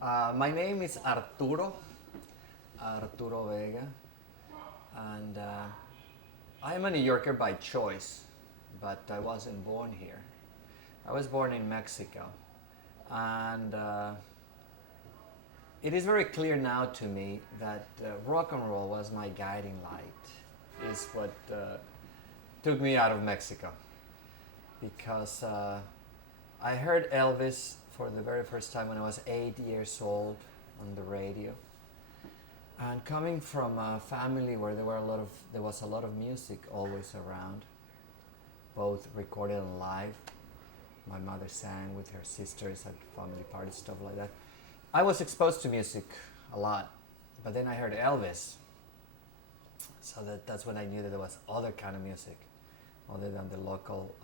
My name is Arturo Vega, and I am a New Yorker by choice, but I wasn't born here. I was born in Mexico, and it is very clear now to me that rock and roll was my guiding light, is what took me out of Mexico, because I heard Elvis for the very first time when I was 8 years old on the radio. And coming from a family where there was a lot of music always around, both recorded and live. My mother sang with her sisters at family parties, stuff like that. I was exposed to music a lot, but then I heard Elvis, so that's when I knew that there was other kind of music, other than the local,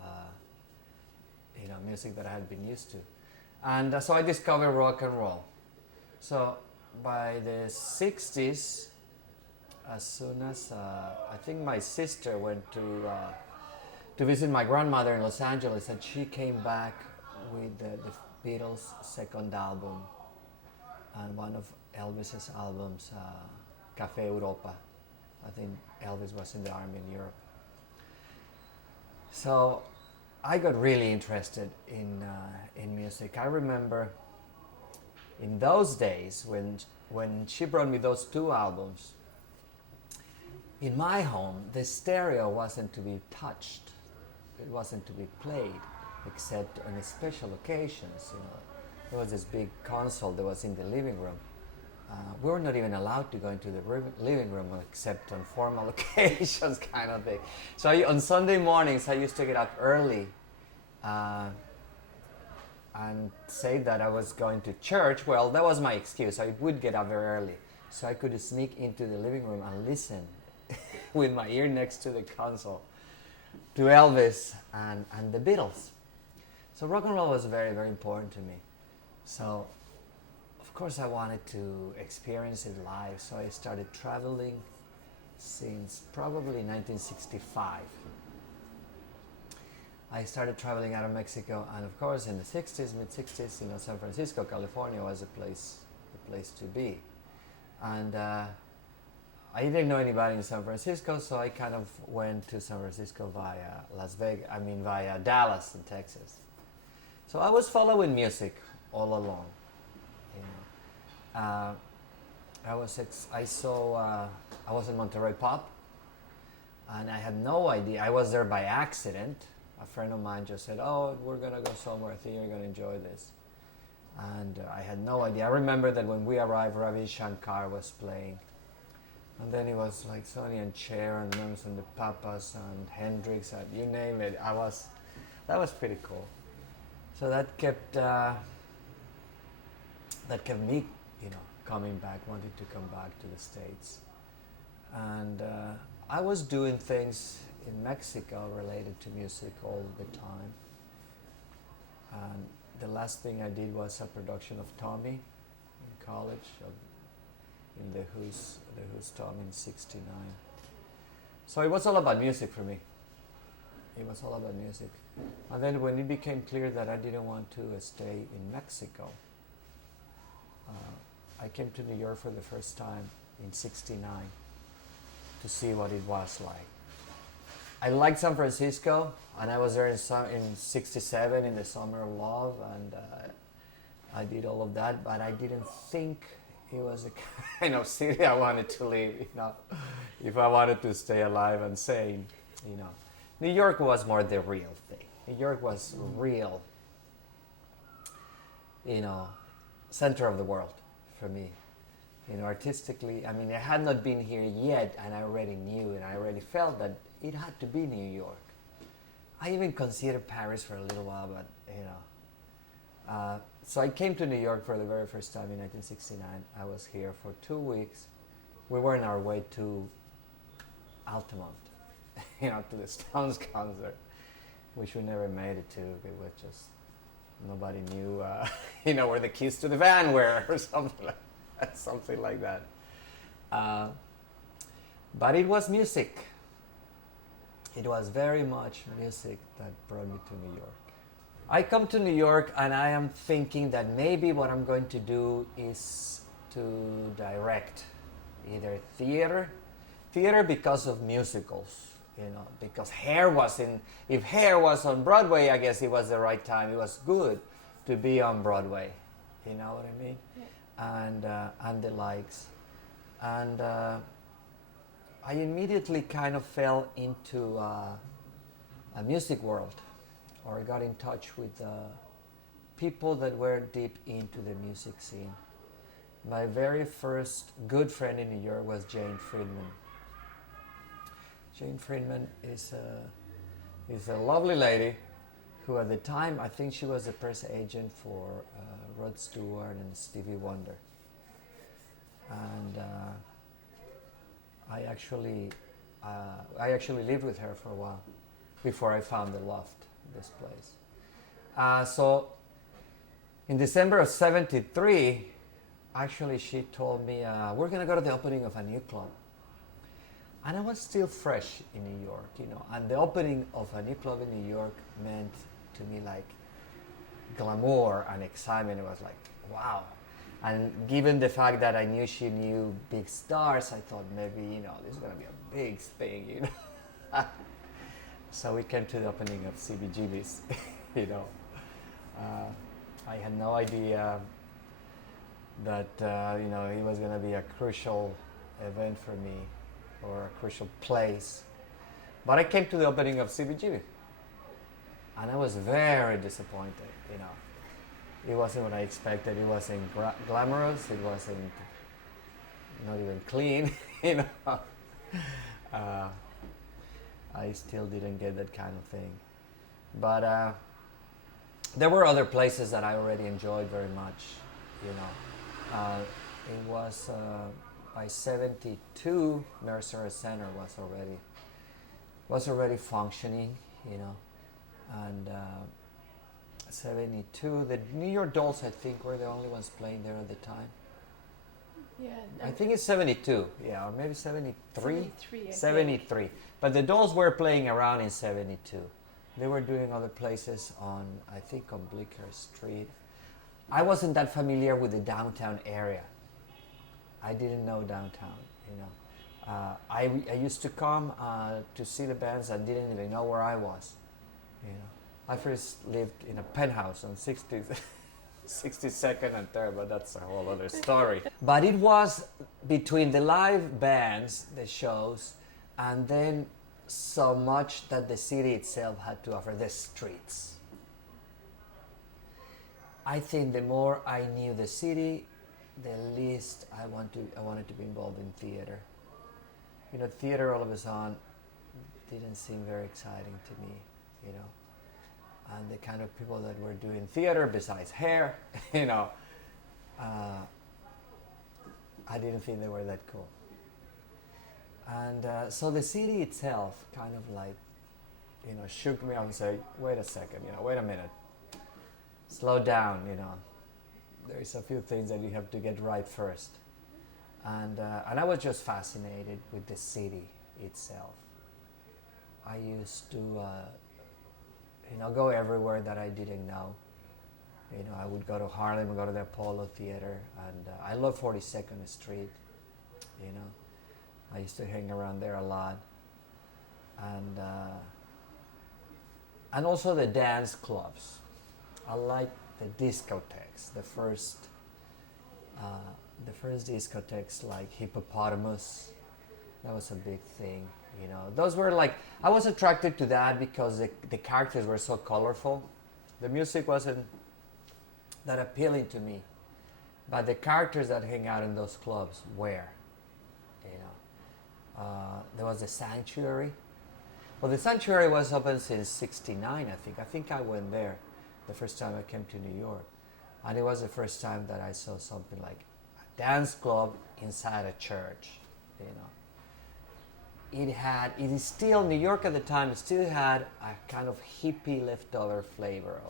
music that I had been used to, and so I discovered rock and roll. So by the 60s, as soon as I think my sister went to visit my grandmother in Los Angeles, and she came back with the Beatles' second album and one of Elvis's albums, Café Europa. I think Elvis was in the army in Europe. So I got really interested in music. I remember in those days when she brought me those two albums, in my home the stereo wasn't to be touched, it wasn't to be played except on special occasions. There was this big console that was in the living room. We were not even allowed to go into the living room except on formal occasions, kind of thing. So on Sunday mornings I used to get up early and say that I was going to church. Well, that was my excuse. I would get up very early so I could sneak into the living room and listen with my ear next to the console to Elvis and the Beatles. So rock and roll was very, very important to me. So of course I wanted to experience it live, so I started traveling since probably 1965. I started traveling out of Mexico, and of course in the 60s, mid-60s, San Francisco, California was the place to be. And I didn't know anybody in San Francisco, so I kind of went to San Francisco via Dallas in Texas. So I was following music all along. I was in Monterey Pop, and I had no idea. I was there by accident. A friend of mine just said, "Oh, we're gonna go somewhere. I think you're gonna enjoy this." And I had no idea. I remember that when we arrived, Ravi Shankar was playing, and then it was like Sonny and Cher and Mems and the Papas and Hendrix and you name it. That was pretty cool. So that kept me, coming back, wanting to come back to the States. And I was doing things in Mexico related to music all the time. And the last thing I did was a production of Tommy in college, in the Who's Tommy in '69. So it was all about music for me. It was all about music. And then when it became clear that I didn't want to stay in Mexico, I came to New York for the first time in '69 to see what it was like. I liked San Francisco, and I was there in '67 in the Summer of Love, and I did all of that, but I didn't think it was the kind of city I wanted to live, if I wanted to stay alive and sane, New York was more the real thing. New York was real, center of the world for me. Artistically, I had not been here yet, and I already knew, and I already felt that it had to be New York. I even considered Paris for a little while, but so I came to New York for the very first time in 1969. I was here for 2 weeks. We were on our way to Altamont, to the Stones concert, which we never made it to. It was just, nobody knew, where the keys to the van were or something like that. But it was music. It was very much music that brought me to New York. I come to New York and I am thinking that maybe what I'm going to do is to direct either theater because of musicals, because if Hair was on Broadway, I guess it was the right time. It was good to be on Broadway, you know what I mean? Yeah. And the likes. And I immediately kind of fell into a music world, or got in touch with people that were deep into the music scene. My very first good friend in New York was Jane Friedman. Jane Friedman is a lovely lady who at the time, I think she was the press agent for Rod Stewart and Stevie Wonder. And I actually lived with her for a while before I found the loft, this place. So in December of '73, actually she told me, we're going to go to the opening of a new club. And I was still fresh in New York, and the opening of a new club in New York meant to me like glamour and excitement. It was like, wow. And given the fact that I knew she knew big stars, I thought maybe, this is going to be a big thing, So we came to the opening of CBGB's, I had no idea that, it was going to be a crucial event for me, or a crucial place. But I came to the opening of CBGB, and I was very disappointed, It wasn't what I expected. It wasn't glamorous. It wasn't not even clean, I still didn't get that kind of thing. But there were other places that I already enjoyed very much, It was by '72, Mercer Center was already functioning, and '72, the New York Dolls, I think, were the only ones playing there at the time. Yeah. I think it's '72, or maybe '73? 73. 73. But the Dolls were playing around in '72. They were doing other places on Bleecker Street. I wasn't that familiar with the downtown area. I didn't know downtown, I used to come to see the bands and didn't even know where I was, I first lived in a penthouse on 62nd and 3rd, but that's a whole other story. But it was between the live bands, the shows, and then so much that the city itself had to offer, the streets. I think the more I knew the city, the least I wanted to be involved in theater. Theater all of a sudden didn't seem very exciting to me, And the kind of people that were doing theater besides Hair, I didn't think they were that cool. And so the city itself kind of like, shook me up and said, wait a second, wait a minute. Slow down, There's a few things that you have to get right first. And I was just fascinated with the city itself. I used to, go everywhere that I didn't know. I would go to Harlem, go to the Apollo Theater, and I love 42nd Street, I used to hang around there a lot. And also the dance clubs. I like the discotheques, the first discotheques like Hippopotamus. That was a big thing, Those were like, I was attracted to that because the characters were so colorful. The music wasn't that appealing to me, but the characters that hang out in those clubs were, There was the Sanctuary. Well, the Sanctuary was open since '69, I think. I think I went there the first time I came to New York. And it was the first time that I saw something like a dance club inside a church, It is still, New York at the time, it still had a kind of hippie leftover flavor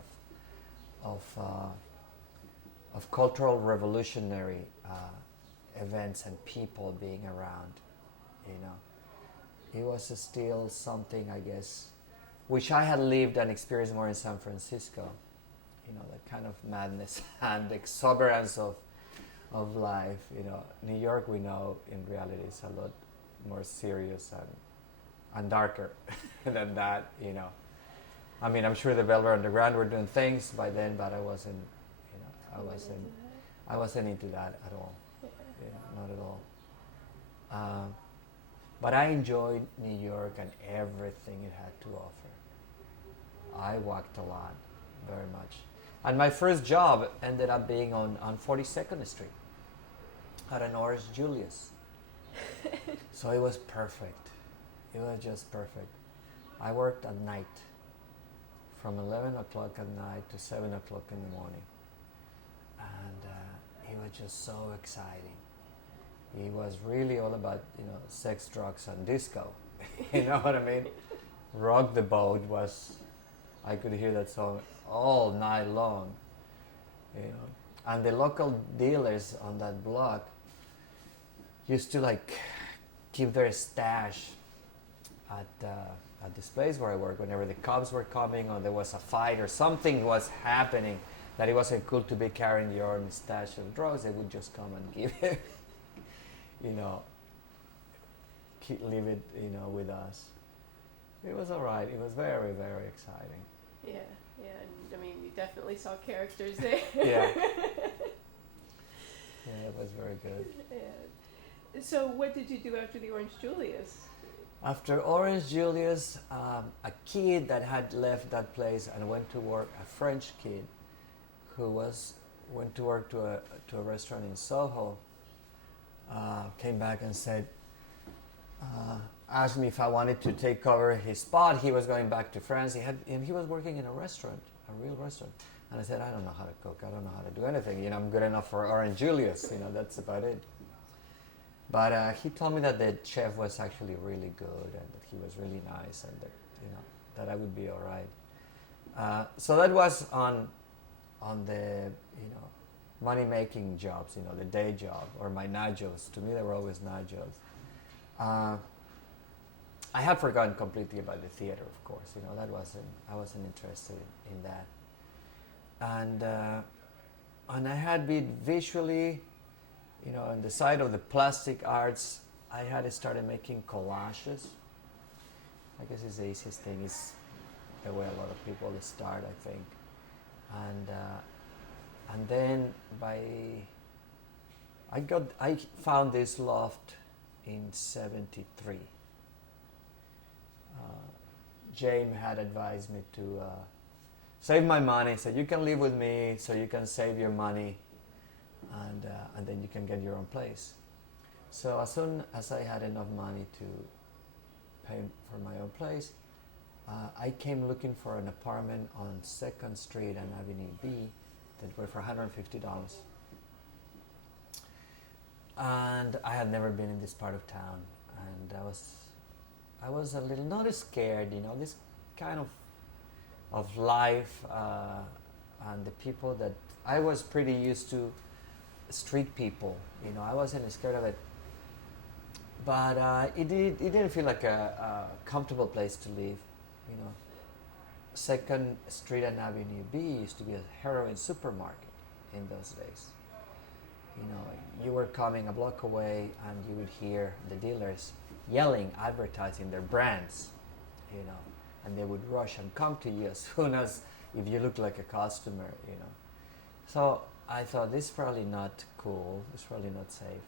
of cultural revolutionary events and people being around, It was still something, I guess, which I had lived and experienced more in San Francisco. that kind of madness and exuberance of life. New York, we know in reality is a lot more serious and darker than that. I mean, I'm sure the Velvet Underground were doing things by then, but I wasn't, I wasn't into that at all. Not at all. But I enjoyed New York and everything it had to offer. I walked a lot, very much. And my first job ended up being on 42nd Street at an Orange Julius. So it was perfect. It was just perfect. I worked at night, from 11 o'clock at night to 7 o'clock in the morning. And it was just so exciting. It was really all about, sex, drugs, and disco. You know what I mean? Rock the Boat was, I could hear that song all night long. And the local dealers on that block used to keep their stash at this place where I work. Whenever the cops were coming or there was a fight or something was happening that it wasn't cool to be carrying your own stash of drugs, they would just come and give it, leave it, with us. It was all right. It was very, very exciting. Yeah. And, I mean, you definitely saw characters there. Yeah. Yeah, it was very good. Yeah. So what did you do after the Orange Julius? After Orange Julius, a kid that had left that place and went to work, a French kid who went to work to a restaurant in Soho, came back and said, asked me if I wanted to take over his spot. He was going back to France. He was working in a restaurant, a real restaurant. And I said, I don't know how to cook. I don't know how to do anything. I'm good enough for Orange Julius. That's about it. But he told me that the chef was actually really good and that he was really nice and that, that I would be all right. So that was on the, money-making jobs, the day job or my night jobs. To me, they were always night jobs. I had forgotten completely about the theater, of course. I wasn't interested in that. And I had been visually, on the side of the plastic arts, I had started making collages. I guess it's the easiest thing. It's the way a lot of people start, I think. And then I found this loft in '73. James had advised me to save my money, so you can live with me, so you can save your money, and then you can get your own place. So as soon as I had enough money to pay for my own place, I came looking for an apartment on 2nd Street and Avenue B that were for $150. And I had never been in this part of town, and I was a little not scared, this kind of life and the people that I was pretty used to, street people. I wasn't scared of it, but it didn't feel like a comfortable place to live. 2nd Street and Avenue B used to be a heroin supermarket in those days. You were coming a block away and you would hear the dealers yelling, advertising their brands, and they would rush and come to you as soon as if you look like a customer, So I thought, this is probably not cool, this is probably not safe.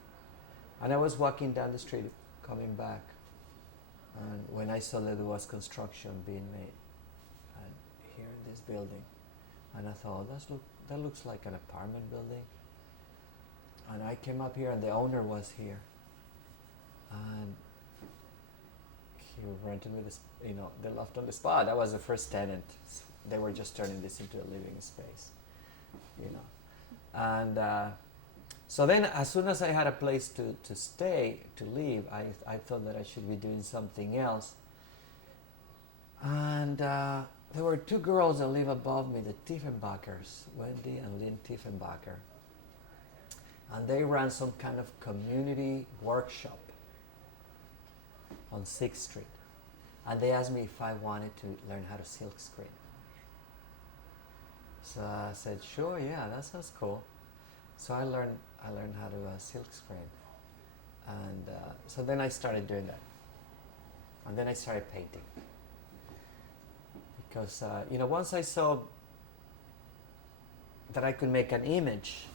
And I was walking down the street, coming back, and when I saw that there was construction being made, and here in this building, and I thought, that looks like an apartment building. And I came up here, and the owner was here, and he rented me this, the loft on the spot. I was the first tenant. They were just turning this into a living space, And so then, as soon as I had a place to stay, to live, I thought that I should be doing something else. And there were two girls that live above me, the Tiefenbachers, Wendy and Lynn Tiefenbacher. And they ran some kind of community workshop on 6th Street. And they asked me if I wanted to learn how to silk screen. So I said, sure, yeah, that sounds cool. So I learned how to silk screen, and so then I started doing that, and then I started painting because once I saw that I could make an image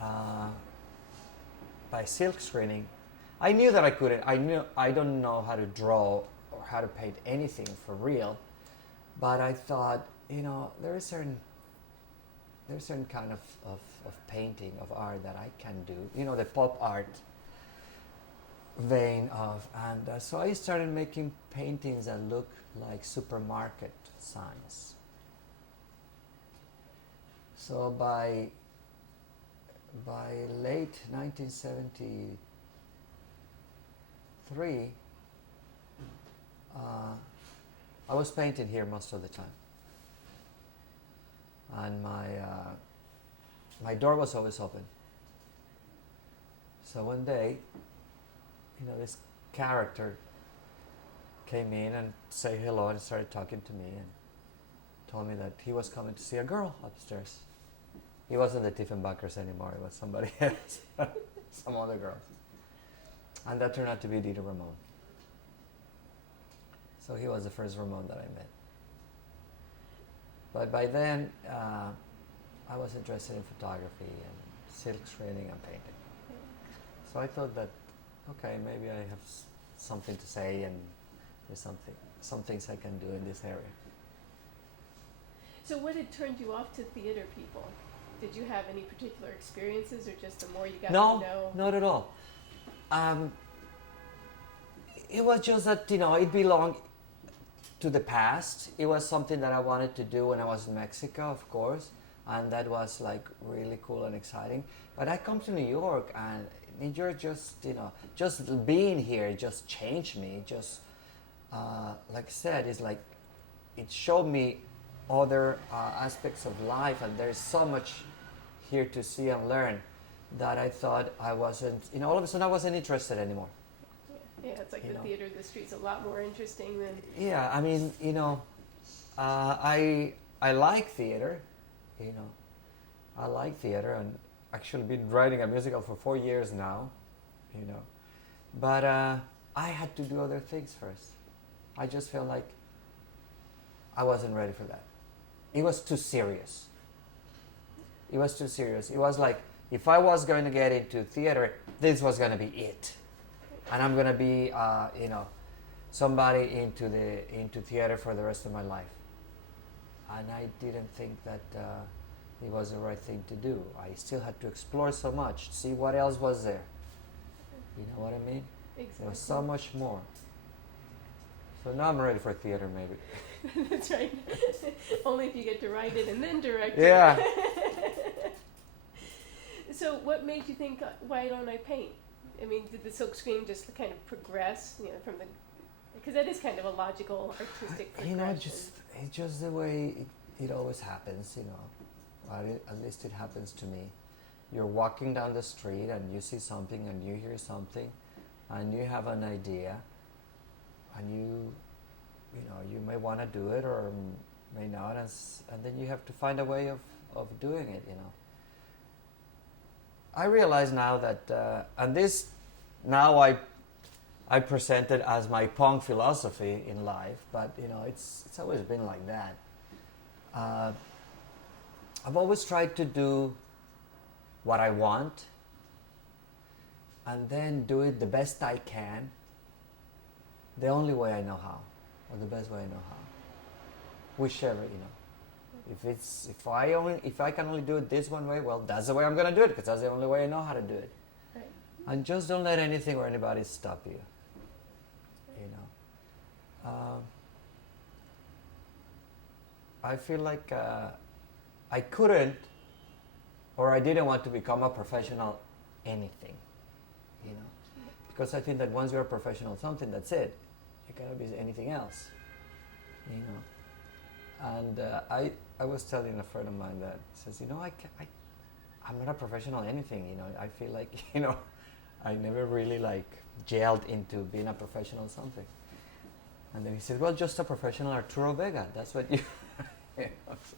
by silk screening, I knew that I couldn't. I don't know how to draw or how to paint anything for real, but I thought, there's certain kind of painting, of art that I can do, the pop art vein of, and so I started making paintings that look like supermarket signs. So by late 1973, I was painting here most of the time, and my door was always open. So one day, this character came in and said hello and started talking to me and told me that he was coming to see a girl upstairs. He wasn't the Tiefenbachers anymore, it was somebody else, some other girl. And that turned out to be Dieter Ramon. So he was the first Ramon that I met. But by then, I was interested in photography and silk screening and painting. So I thought that, okay, maybe I have something to say, and there's some things I can do in this area. So what had turned you off to theater people? Did you have any particular experiences, or just the more you got to know? No, not at all. It was just that, it belonged to the past. It was something that I wanted to do when I was in Mexico, of course, and that was like really cool and exciting. But I come to New York, and New York just being here just changed me. Just like I said, it's like it showed me other aspects of life, and there's so much here to see and learn that I thought I wasn't, all of a sudden I wasn't interested anymore. Yeah, it's like the theater of the street's a lot more interesting than... Yeah, I mean, I like theater, I like theater, and actually been writing a musical for 4 years now, but I had to do other things first. I just felt like I wasn't ready for that. It was too serious. It was too serious. It was like, if I was going to get into theater, this was going to be it. And I'm going to be, somebody into theater for the rest of my life. And I didn't think that it was the right thing to do. I still had to explore so much, see what else was there. You know what I mean? Exactly. There was so much more. So now I'm ready for theater, maybe. That's right. Only if you get to write it and then direct Yeah. it. So what made you think, why don't I paint? I mean, did the silk screen just kind of progress, from the... Because that is kind of a logical, artistic progression. It's just the way it always happens, At least it happens to me. You're walking down the street and you see something and you hear something and you have an idea, and you may want to do it or may not, and then you have to find a way of doing it, I realize now that, and this, now I present it as my punk philosophy in life, but it's always been like that. I've always tried to do what I want, and then do it the best I can, the only way I know how, or the best way I know how, whichever, If I can only do it this one way, well, that's the way I'm going to do it, because that's the only way I know how to do it. Right. And just don't let anything or anybody stop you. I feel like I couldn't, or I didn't want to become a professional anything, because I think that once you're a professional something, that's it. You cannot be anything else, And I was telling a friend of mine that says, I'm not a professional anything, I feel like, I never really gelled into being a professional something. And then he said, well, just a professional Arturo Vega, that's what you, so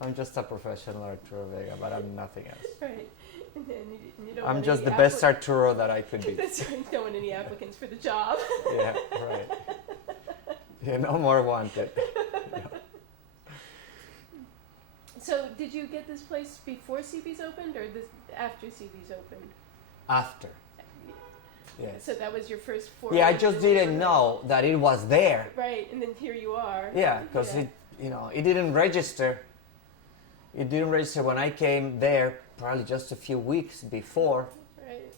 I'm just a professional Arturo Vega, but I'm nothing else. Right. And then you don't I'm want just any the best Arturo that I could be. That's right. You don't want any applicants for the job. Yeah, right. Yeah, no more wanted. Yeah. So, did you get this place before CB's opened, or this after CB's opened? After. Yes. So that was your first foray. Yeah, I just didn't know that it was there. Right, and then here you are. Yeah, because it didn't register. It didn't register when I came there, probably just a few weeks before. Right.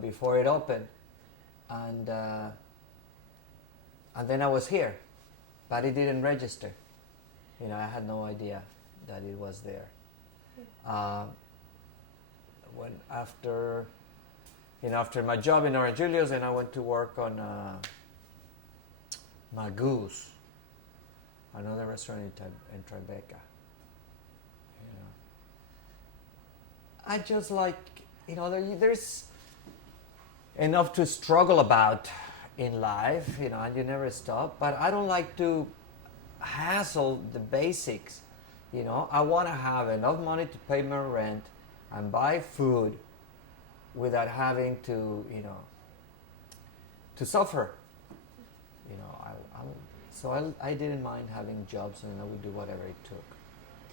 Before it opened, and then I was here, but it didn't register. I had no idea that it was there. When after my job in Orange Julius, and I went to work on Magoo's, another restaurant in Tribeca. I just like, there's enough to struggle about in life, and you never stop. But I don't like to hassle the basics. I want to have enough money to pay my rent and buy food without having to, to suffer. I didn't mind having jobs, and I would do whatever it took.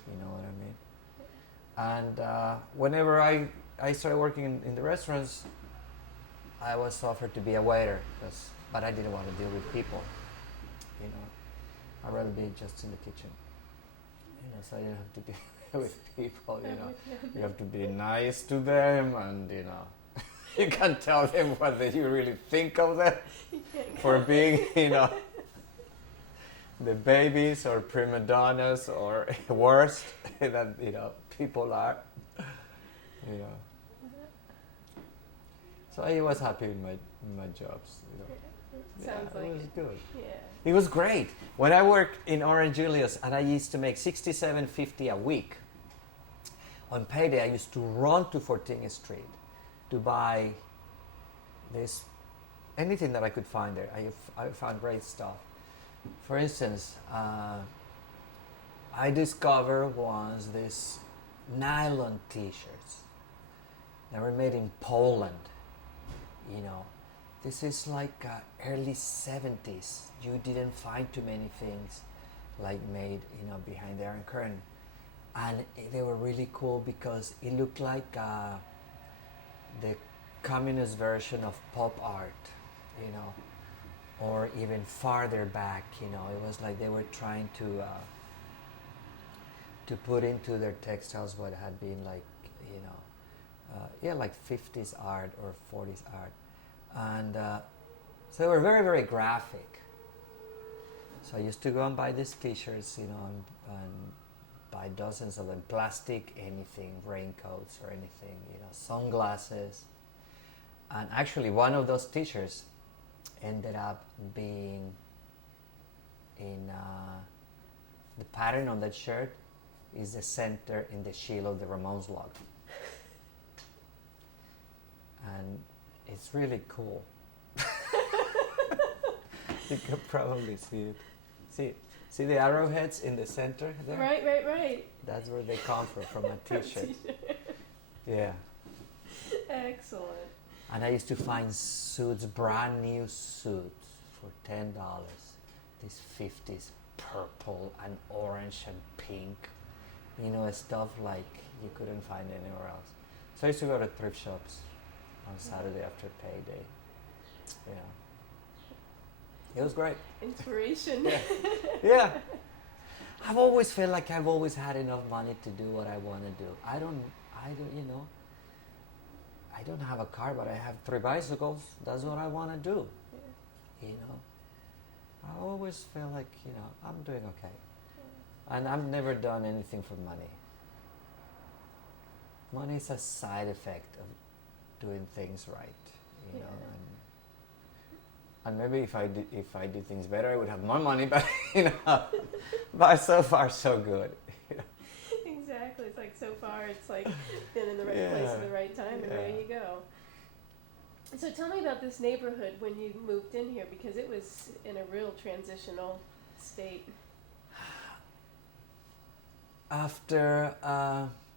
You know what I mean? And whenever I started working in the restaurants, I was offered to be a waiter, but I didn't want to deal with people. I'd rather be just in the kitchen. So I didn't have to deal with people. You have to be nice to them, and you can't tell them what you really think of them for being, the babies or prima donnas or worst that people are. So I was happy with my jobs. Sounds like it was good. Yeah. It was great. When I worked in Orange Julius, and I used to make $67.50 a week. On payday, I used to run to 14th Street to buy anything that I could find there. I found great stuff. For instance, I discovered once these nylon T-shirts. They were made in Poland. This is like early 70s. You didn't find too many things like made, behind the Iron Curtain. And they were really cool because it looked like the communist version of pop art, or even farther back, it was like they were trying to put into their textiles what had been like, like 50s art or 40s art. And so they were very, very graphic. So I used to go and buy these T-shirts, and buy dozens of them, plastic, anything, raincoats or anything, sunglasses. And actually one of those T-shirts ended up being in the pattern on that shirt is the center in the shield of the Ramones logo. And it's really cool. You can probably see it. See the arrowheads in the center there? Right. That's where they come from a T-shirt. Yeah. Excellent. And I used to find suits, brand new suits for $10. These 50s purple and orange and pink. Stuff like you couldn't find anywhere else. So I used to go to thrift shops on Saturday after payday. It was great. Inspiration. Yeah. I've always felt like I've always had enough money to do what I want to do. I don't have a car, but I have 3 bicycles. That's what I want to do. Yeah. I always feel like, I'm doing okay. Yeah. And I've never done anything for money. Money is a side effect of doing things right, you know. And maybe if I did things better, I would have more money. But but so far so good. Exactly. It's like so far, it's like been in the right place at the right time, and there you go. So tell me about this neighborhood when you moved in here, because it was in a real transitional state. after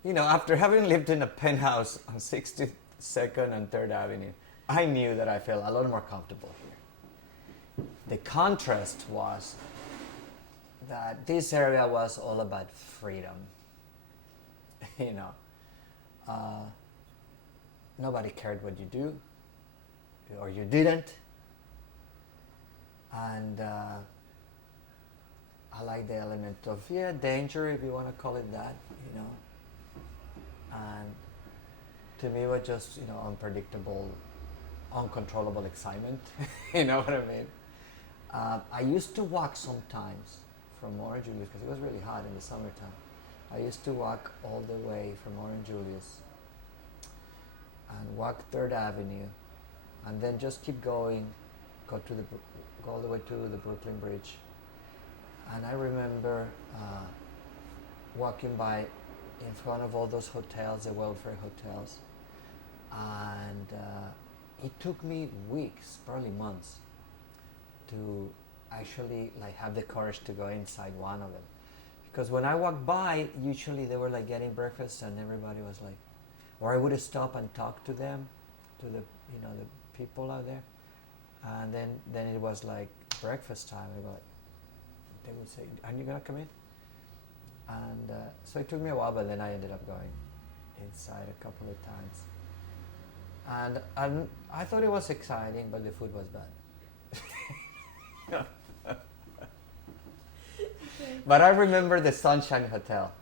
after having lived in a penthouse on 62nd and 3rd Avenue, I knew that I felt a lot more comfortable here. The contrast was that this area was all about freedom. Nobody cared what you do or you didn't, and I like the element of danger, if you want to call it that, and to me it was just unpredictable, uncontrollable excitement. You know what I mean? I used to walk sometimes from Orange Julius because it was really hot in the summertime. I used to walk all the way from Orange Julius and walk 3rd Avenue and then just keep going, go all the way to the Brooklyn Bridge. And I remember walking by in front of all those hotels, the welfare hotels, and it took me weeks, probably months, to actually have the courage to go inside one of them. Because when I walked by, usually they were getting breakfast and everybody was or I would stop and talk to them, to the people out there, and then it was breakfast time. They would say, "Are you gonna come in?" And so it took me a while, but then I ended up going inside a couple of times. And I thought it was exciting, but the food was bad. But I remember the Sunshine Hotel.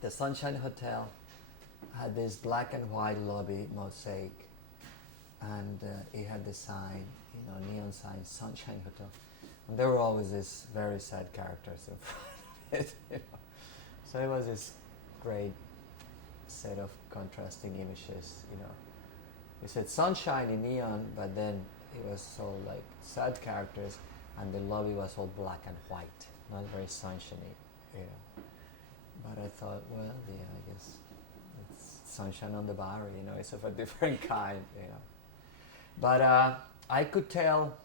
The Sunshine Hotel had this black and white lobby mosaic, and it had the sign, neon sign, Sunshine Hotel. And there were always these very sad characters in front of it. So it was this great set of contrasting images. We said sunshine in neon, but then it was all sad characters, and the lobby was all black and white, not very sunshiny. But I thought, well, I guess it's sunshine on the Bowery. It's of a different kind. But I could tell.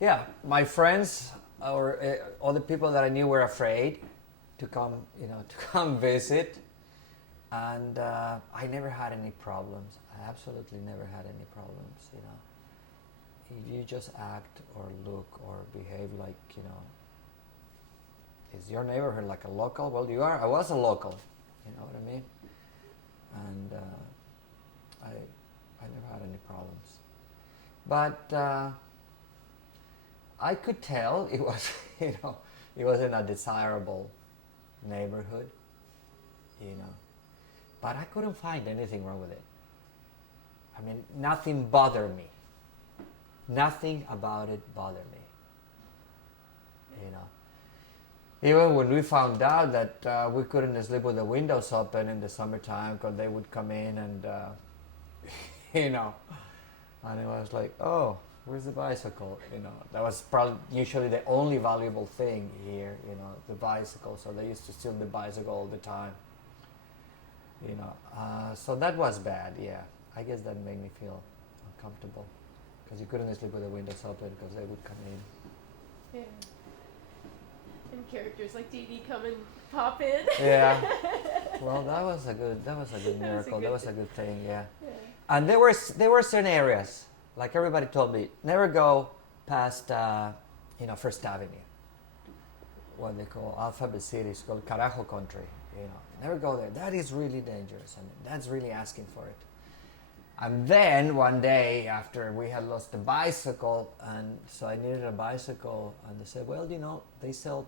Yeah, my friends or other people that I knew were afraid to come, to come visit, and I never had any problems. I absolutely never had any problems. If you just act or look or behave is your neighborhood like a local? Well, you are. I was a local. You know what I mean? And I never had any problems. But I could tell it was, it wasn't a desirable neighborhood, but I couldn't find anything wrong with it. I mean, nothing bothered me. Nothing about it bothered me. Even when we found out that we couldn't sleep with the windows open in the summertime because they would come in and, and it was oh, where's the bicycle? That was probably usually the only valuable thing here, the bicycle. So they used to steal the bicycle all the time. So that was bad, yeah. I guess that made me feel uncomfortable because you couldn't sleep with the windows open because they would come in. Yeah. And characters like Dee Dee come and pop in. Yeah. Well, that was a good miracle. That was a good thing, yeah. And there were certain areas. Like everybody told me, never go past, First Avenue, what they call Alphabet City. It's called Carajo Country. Never go there. That is really dangerous. I mean, that's really asking for it. And then one day after we had lost the bicycle, and so I needed a bicycle, and they said, well, they sell.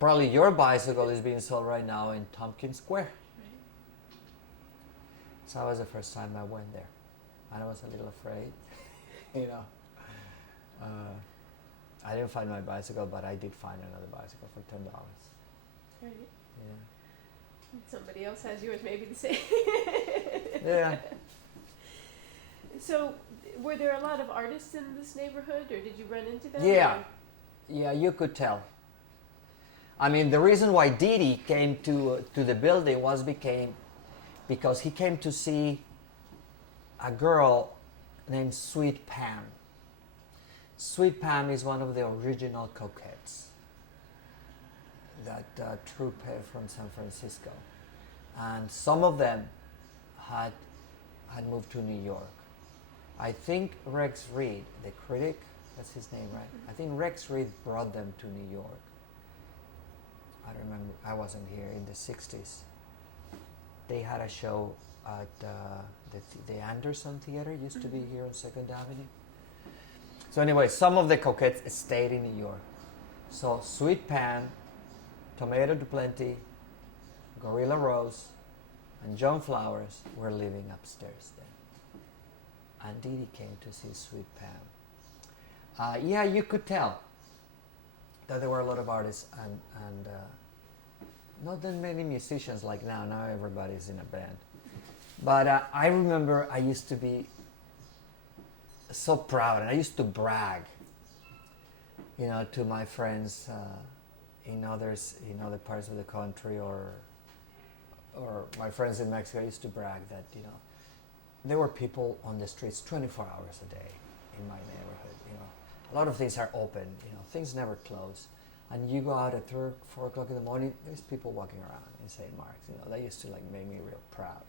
Probably your bicycle is being sold right now in Tompkins Square. Right. So that was the first time I went there. And I was a little afraid, I didn't find my bicycle, but I did find another bicycle for $10. Right. Yeah. And somebody else has yours, maybe the same. Yeah. So, were there a lot of artists in this neighborhood, or did you run into them? Yeah. Or? Yeah, you could tell. I mean, the reason why Didi came to the building was because he came to see a girl named Sweet Pam. Sweet Pam is one of the original coquettes. that troupe from San Francisco, and some of them had moved to New York. I think Rex Reed, the critic, that's his name, right? I think Rex Reed brought them to New York. I don't remember, I wasn't here, in the 60s. They had a show at the Anderson Theater, used to be here on 2nd Avenue. So anyway, some of the Coquettes stayed in New York. So Sweet Pan, Tomato de Plenty, Gorilla Rose, and John Flowers were living upstairs then. And Dee Dee came to see Sweet Pam. Yeah, you could tell that there were a lot of artists and not that many musicians like now. Now everybody's in a band. But I remember I used to be so proud, and I used to brag, to my friends in other parts of the country, or my friends in Mexico. I used to brag that there were people on the streets 24 hours a day in my neighborhood. A lot of things are open. Things never close, and you go out at 3 or 4 o'clock in the morning. There's people walking around in St. Mark's. That used to make me real proud.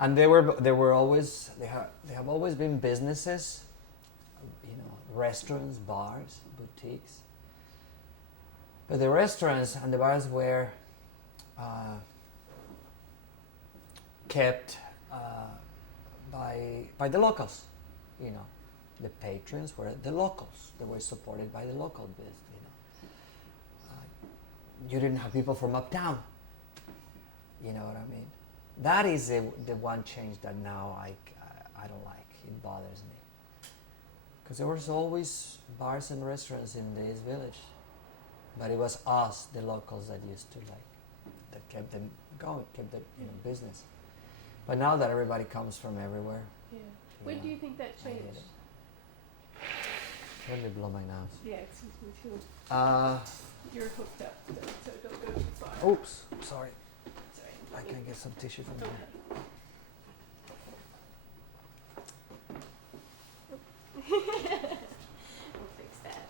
And they have always been businesses, restaurants, bars, boutiques. But the restaurants and the bars were kept by the locals. The patrons were the locals. They were supported by the local biz. You didn't have people from uptown. You know what I mean? That is the one change that now I don't like. It bothers me. Because there was always bars and restaurants in this village. But it was us, the locals, that used to that kept them going, kept the business. But now that everybody comes from everywhere. Yeah. When do you think that changed? Let me blow my nose. Yeah, excuse me too. You're hooked up, so don't go too far. Oops, sorry. I can get some tissue from here. We'll fix that.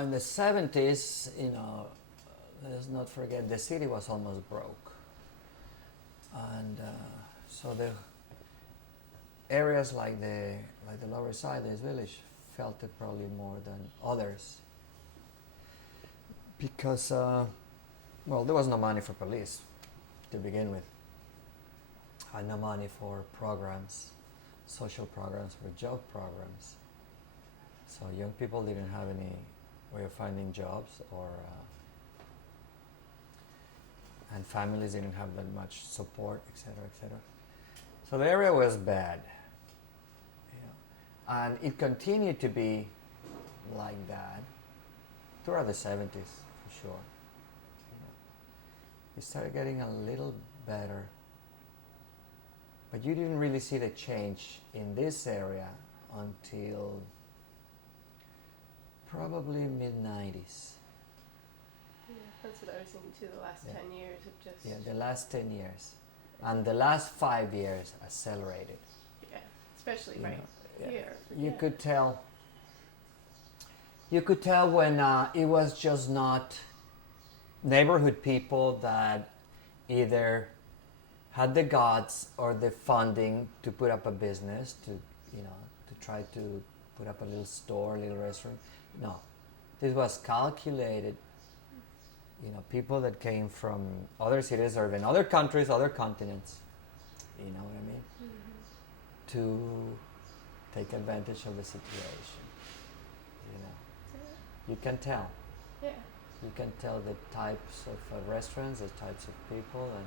In the 70s, let's not forget, the city was almost broke. And so the areas like the Lower Side, this village, felt it probably more than others. Because, there was no money for police to begin with. And no money for programs, social programs, or job programs. So young people didn't have any way of finding jobs, and families didn't have that much support, etc., etc. So the area was bad, and it continued to be like that throughout the 70s, for sure. It started getting a little better, but you didn't really see the change in this area until probably mid-90s. Yeah, that's what I was thinking too, the last 10 years of just... Yeah, the last 10 years. And the last 5 years accelerated. Yeah, especially here. You could tell. You could tell when it was just not neighborhood people that either had the guts or the funding to put up a business, to try to put up a little store, a little restaurant. No, this was calculated. People that came from other cities or even other countries, other continents. You know what I mean? Mm-hmm. To take advantage of the situation. You can tell. Yeah. You can tell the types of restaurants, the types of people, and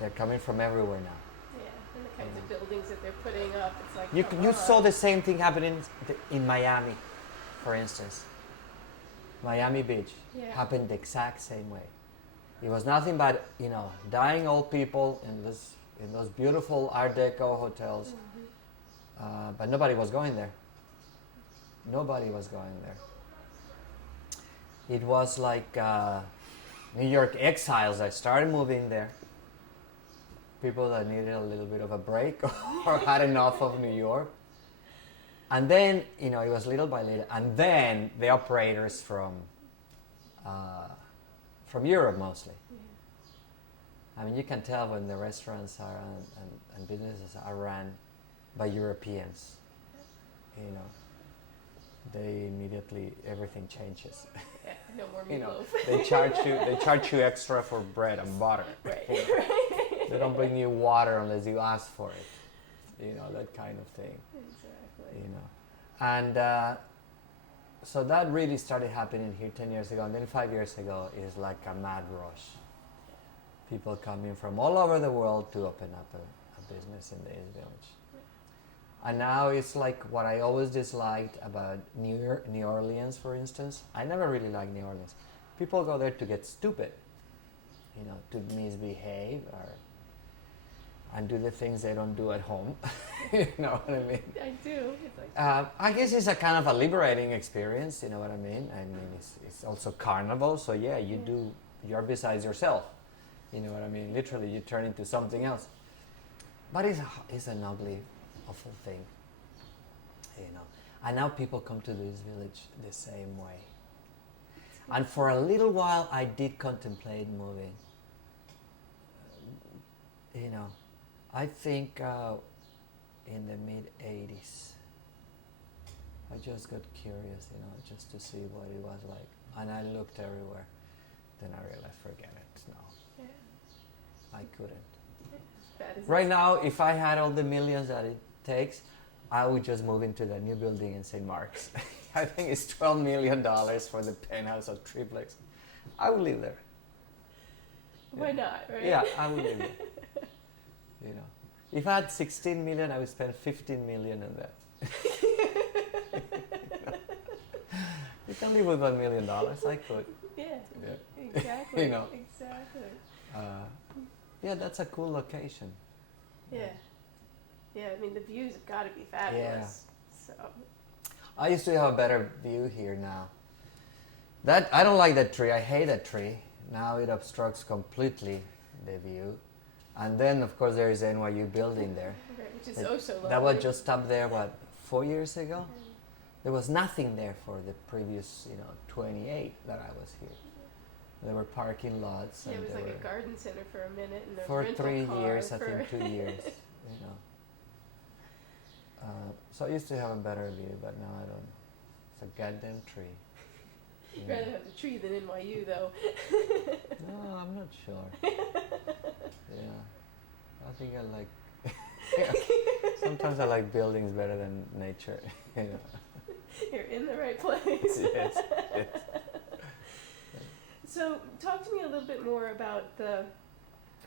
they're coming from everywhere now. Yeah, and the kinds of buildings that they're putting up. It's like you saw the same thing happening in Miami, for instance. Miami Beach happened the exact same way. It was nothing but dying old people in those beautiful Art Deco hotels, mm-hmm. But nobody was going there. Nobody was going there. it was like New York exiles. I started moving there. People that needed a little bit of a break or had enough of New York. And then, you know, it was little by little. And then the operators from Europe mostly. I mean, you can tell when the restaurants are and businesses are run by Europeans. You know, they immediately everything changes. Yeah, no more meatloaf. You know, they charge you extra for bread and butter. Right. You know. Right. They don't bring you water unless you ask for it. You know, that kind of thing. Exactly. You know, and so that really started happening here 10 years ago, and then 5 years ago is like a mad rush. People coming from all over the world to open up a business in the East Village. And now it's like what I always disliked about New Orleans, for instance. I never really liked New Orleans. People go there to get stupid, you know, to misbehave and do the things they don't do at home. You know what I mean? I do. It's like I guess it's a kind of a liberating experience, you know what I mean? I mean, it's also carnival, so yeah, you're besides yourself. You know what I mean? Literally, you turn into something else. But it's an ugly, awful thing, you know. And now people come to this village the same way. And for a little while, I did contemplate moving. You know, I think in the mid-'80s, I just got curious, you know, just to see what it was like. And I looked everywhere. Then I realized, forget it, no. Yeah. I couldn't. Right now, if I had all the millions that it takes, I would just move into the new building in St. Mark's. I think it's $12 million for the penthouse or triplex. I would live there. Why not, right? Yeah, I would live there. You know, if I had 16 million, I would spend 15 million on that. You can live with $1 million. I could. Yeah. Exactly. You know. Exactly. Yeah, that's a cool location. Yeah. Yeah, I mean, the views have got to be fabulous. So. I used to have a better view here now. That I don't like that tree. I hate that tree. Now it obstructs completely the view. And then, of course, there is NYU building there. Okay, which is so lovely. That was just up there, 4 years ago? There was nothing there for the previous, 28 that I was here. There were parking lots. Yeah, and it was like a garden center for a minute and a for rental 3 car years, I for think 2 years, So I used to have a better view, but now I don't. It's a goddamn tree. You'd rather have the tree than NYU, though. No, I'm not sure. Yeah, I think I like. Sometimes I like buildings better than nature. You're in the right place. Yes. So, talk to me a little bit more about the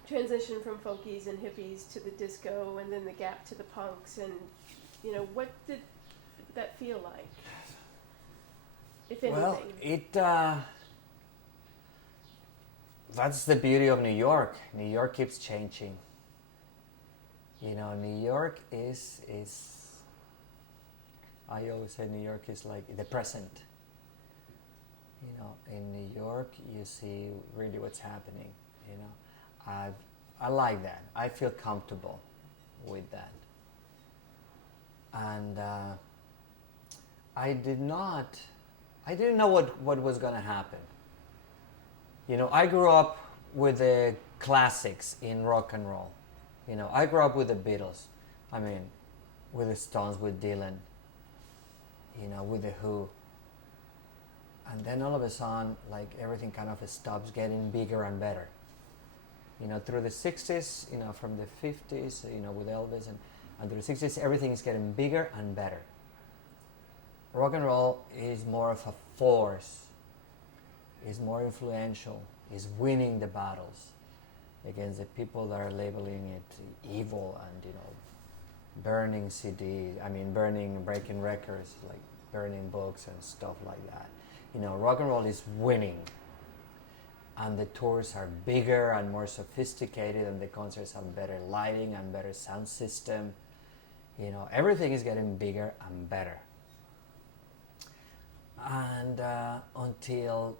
transition from folkies and hippies to the disco, and then the gap to the punks, and what did that feel like, if anything? Well, that's the beauty of New York. New York keeps changing. New York is. I always say New York is like the present. In New York, you see really what's happening. I like that. I feel comfortable with that. And I didn't know what was going to happen. I grew up with the classics in rock and roll. I grew up with the Beatles. I mean, with the Stones, with Dylan, with the Who. And then all of a sudden, like everything kind of stops getting bigger and better. Through the 60s, from the 50s, with Elvis and through the 60s, everything is getting bigger and better. Rock and roll is more of a force, is more influential, is winning the battles against the people that are labeling it evil and, burning CDs, breaking records, like burning books and stuff like that. Rock and roll is winning. And the tours are bigger and more sophisticated, and the concerts have better lighting and better sound system. Everything is getting bigger and better. And until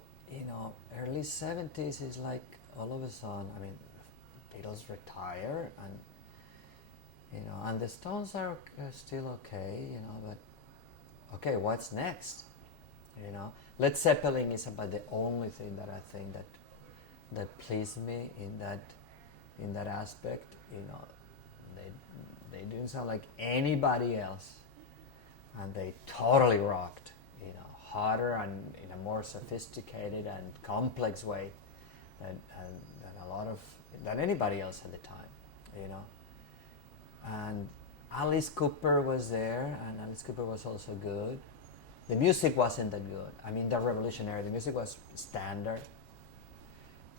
early 70s is like all of a sudden, I mean, Beatles retire and the Stones are still okay, but okay, what's next? Led Zeppelin is about the only thing that I think that pleased me in that aspect. They didn't sound like anybody else, and they totally rocked. Harder and in a more sophisticated and complex way than anybody else at the time. And Alice Cooper was there, and Alice Cooper was also good. The music wasn't that good. I mean, the revolutionary. The music was standard,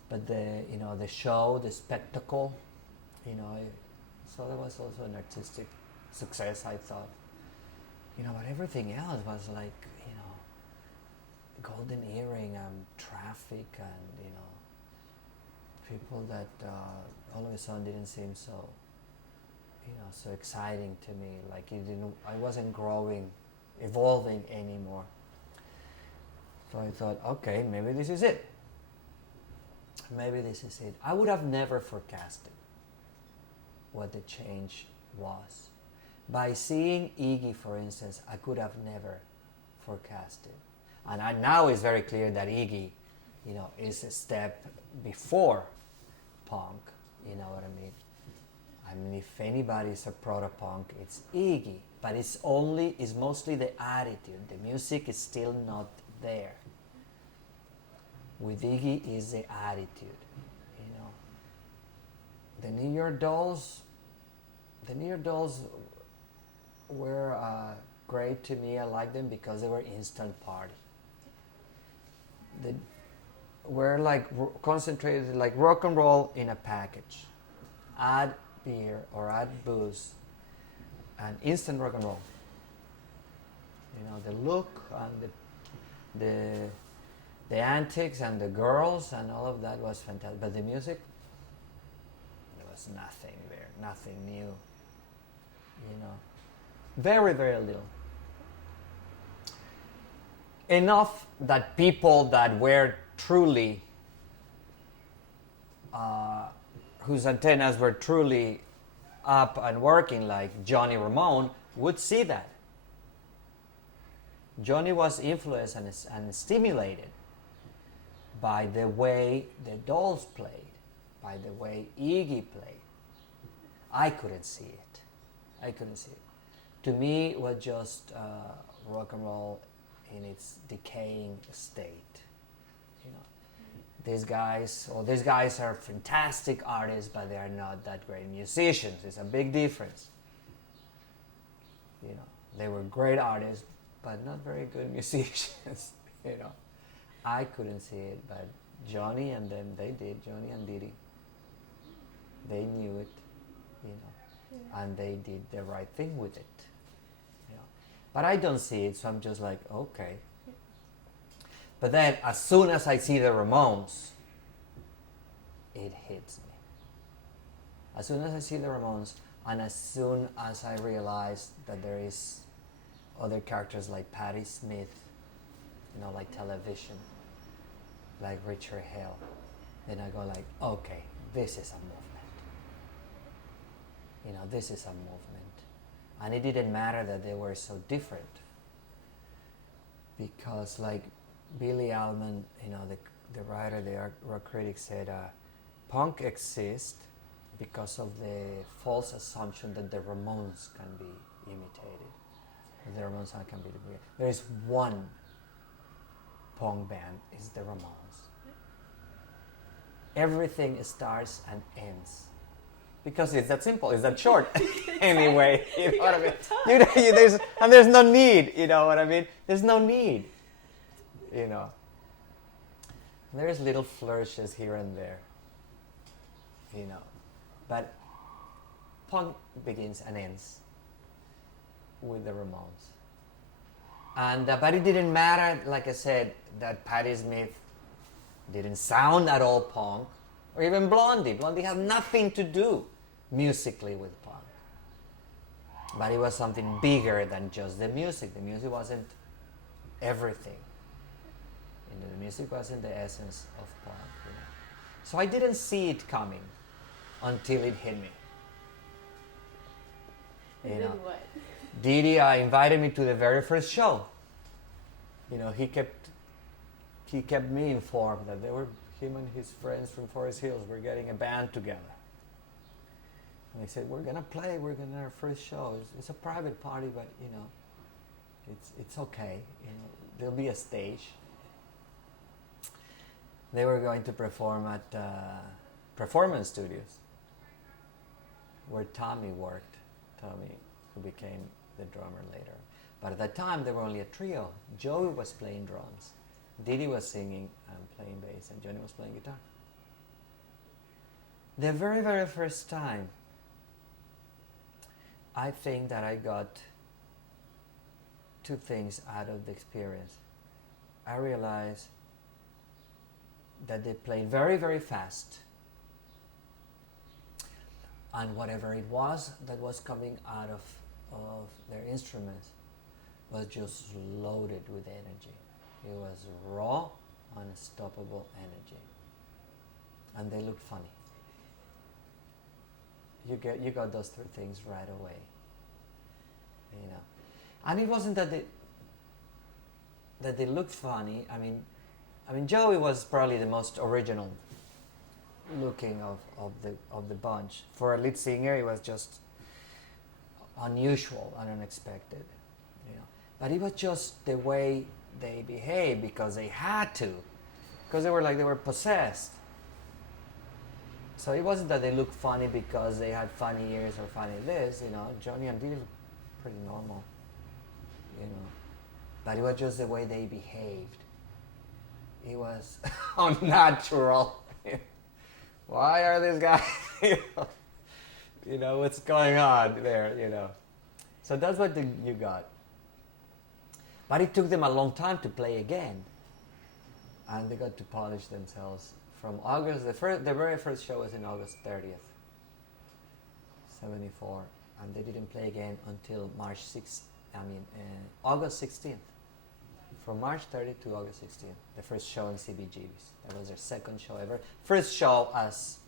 but the show, the spectacle, so that was also an artistic success, I thought. But everything else was like, Golden Earring and Traffic, and people that all of a sudden didn't seem so, so exciting to me. Like I wasn't evolving anymore. So I thought, okay, maybe this is it. Maybe this is it. I would have never forecasted what the change was. By seeing Iggy, for instance, I could have never forecasted. And now it's very clear that Iggy, is a step before punk. You know what I mean? I mean, if anybody is a proto-punk, it's Iggy. But it's mostly the attitude. The music is still not there. With Iggy is the attitude. The New York Dolls were great to me. I liked them because they were instant party. They were like concentrated, like rock and roll in a package. Add beer or add booze and instant rock and roll. The look and the antics and the girls and all of that was fantastic. But the music, there was nothing there, nothing new. Very, very little. Enough that people that were truly, whose antennas were truly up and working, like Johnny Ramone, would see that. Johnny was influenced and stimulated by the way the Dolls played, by the way Iggy played. I couldn't see it. To me, it was just rock and roll in its decaying state. These guys are fantastic artists, but they are not that great musicians. It's a big difference. They were great artists, but not very good musicians. I couldn't see it, but Johnny and them, they did. Johnny and Didi, they knew it, and they did the right thing with it. But I don't see it, so I'm just like, okay. But then, as soon as I see the Ramones, it hits me. As soon as I see the Ramones, and as soon as I realize that there is other characters like Patti Smith, like Television, like Richard Hell, then I go like, okay, this is a movement. This is a movement. And it didn't matter that they were so different. Because like Billy Almond, the writer, the rock critic said, punk exists because of the false assumption that the Ramones can be imitated. The Ramones can be imitated. There is one punk band, it's the Ramones. Everything starts and ends. Because it's that simple, it's that short. Anyway, you know what I mean? There's no need, you know what I mean? There's no need, There's little flourishes here and there, But punk begins and ends with the Ramones. And but it didn't matter, like I said, that Patti Smith didn't sound at all punk, or even Blondie. Blondie had nothing to do musically with punk. But it was something bigger than just the music. The music wasn't everything. You know, the music wasn't the essence of punk. You know. So I didn't see it coming until it hit me. And You then know, what? Didi invited me to the very first show. You know, he kept me informed that him and his friends from Forest Hills were getting a band together. And they said, we're gonna our first show. It's a private party, but you know, it's okay. You know, there'll be a stage. They were going to perform at Performance Studios, where Tommy worked. Tommy, who became the drummer later. But at that time, they were only a trio. Joey was playing drums, Didi was singing and playing bass, and Johnny was playing guitar. The very, very first time, I think that I got two things out of the experience. I realized that they played very, very fast. And whatever it was that was coming out of their instruments was just loaded with energy. It was raw, unstoppable energy. And they looked funny. You got those three things right away. You know. And it wasn't that they looked funny. I mean Joey was probably the most original looking of the bunch. For a lead singer, it was just unusual and unexpected, you know. But it was just the way they behaved, because they had to, because they were possessed. So it wasn't that they looked funny because they had funny ears or funny this, you know. Johnny and Dee looked pretty normal, you know. But it was just the way they behaved. It was unnatural. Why are these guys, you know, what's going on there, you know. So that's what you got. But it took them a long time to play again. And they got to polish themselves from August, the very first show was in August 30th, 74. And they didn't play again until August 16th. From March 30th to August 16th, the first show in CBGBs. That was their second show ever. First show as,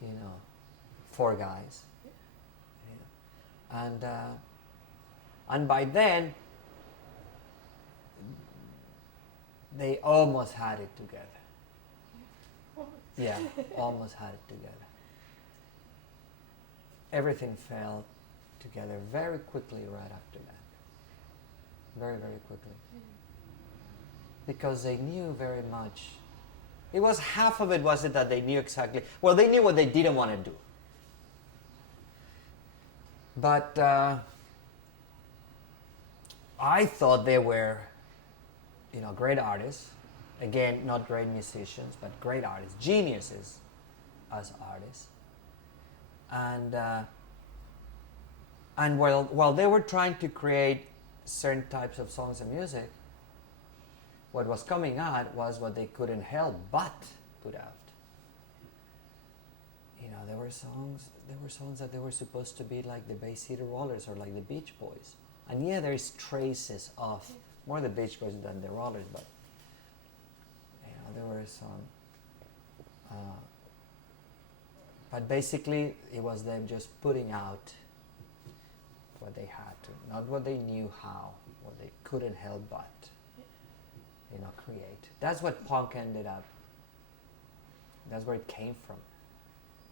you know, 4 guys. Yeah. And by then, they almost had it together. Yeah, almost had it together. Everything fell together very quickly right after that. Very, very quickly. Because they knew very much. It was half of it wasn't that they knew exactly. Well, they knew what they didn't want to do. But I thought they were, you know, great artists. Again, not great musicians, but great artists, geniuses as artists. And while they were trying to create certain types of songs and music, what was coming out was what they couldn't help but put out. You know, there were songs that they were supposed to be like the Bay City Rollers or like the Beach Boys. And yeah, there's traces of more the Beach Boys than the Rollers, but you know, there were some. But basically, it was them just putting out what they had to, not what they knew how, what they couldn't help but, you know, create. That's what punk ended up. That's where it came from.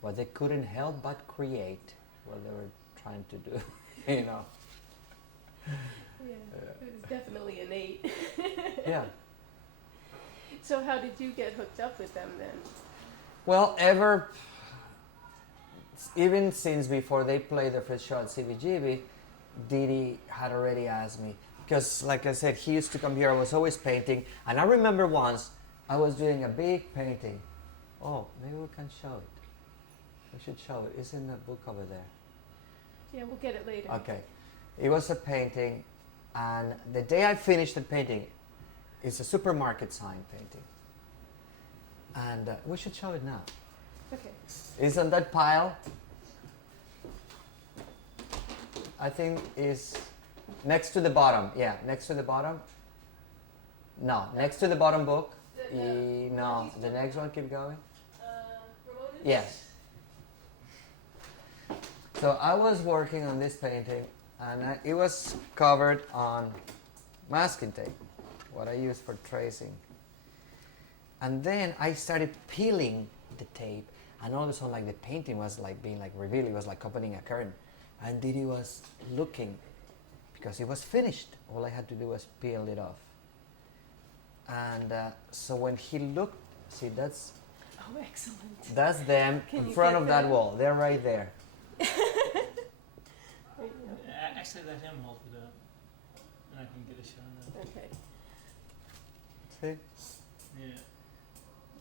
What they couldn't help but create, what they were trying to do, you know. Yeah, it was definitely innate. Yeah. So how did you get hooked up with them then? Well, even since before they played their first show at CBGB, Didi had already asked me, because like I said, he used to come here, I was always painting, and I remember once I was doing a big painting. Oh, maybe we can show it. We should show it. It's in the book over there. Yeah, we'll get it later. Okay. It was a painting, and the day I finished the painting, it's a supermarket sign painting. And we should show it now. Okay. It's on that pile. I think is next to the bottom. Yeah, next to the bottom. No, next to the bottom book. No, Monty's the book? next one, keep going. Ramones? Yes. So I was working on this painting, and it was covered on masking tape, what I use for tracing. And then I started peeling the tape, and all of a sudden, like the painting was like being like revealed. It was like opening a curtain, and Didi was looking because it was finished. All I had to do was peel it off. And so when he looked, see, that's Oh, excellent. them Can in you front get of that that? wall. They're right there. There you go. Actually, let him hold it up, and I can get a shot of it. Okay. See, Yeah.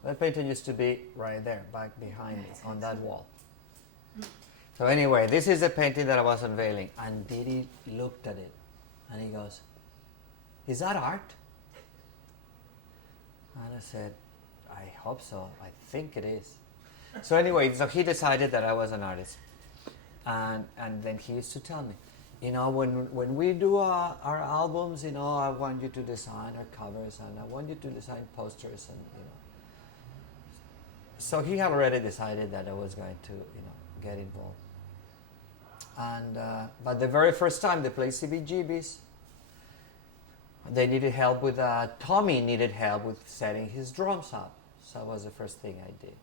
that painting used to be right there, back behind me, That's on that excellent. wall. So anyway, this is the painting that I was unveiling, and Didi looked at it, and he goes, "Is that art?" And I said, "I hope so. I think it is." So anyway, so he decided that I was an artist, and then he used to tell me, you know, when we do our albums, you know, I want you to design our covers, and I want you to design posters, and you know. So he had already decided that I was going to, you know, get involved. And but the very first time they played CBGBs, they needed help with Tommy needed help with setting his drums up. So that was the first thing I did.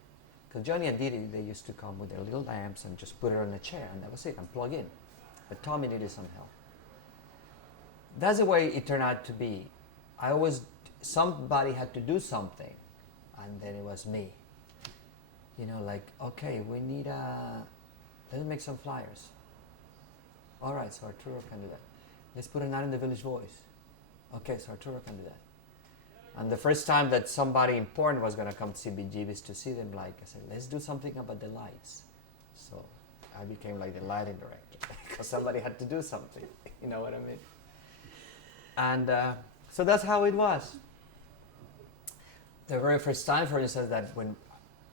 Because Johnny and Didi, they used to come with their little lamps and just put it on a chair, and that was it, and plug in. But Tommy needed some help. That's the way it turned out to be. Somebody had to do something, and then it was me. You know, like, okay, we need let's make some flyers. All right, so Arturo can do that. Let's put an ad in the Village Voice. Okay, so Arturo can do that. And the first time that somebody important was going to come to CBGBs to see them, like, I said, let's do something about the lights. So I became like the lighting director because somebody had to do something. You know what I mean? And so that's how it was. The very first time, for instance, that when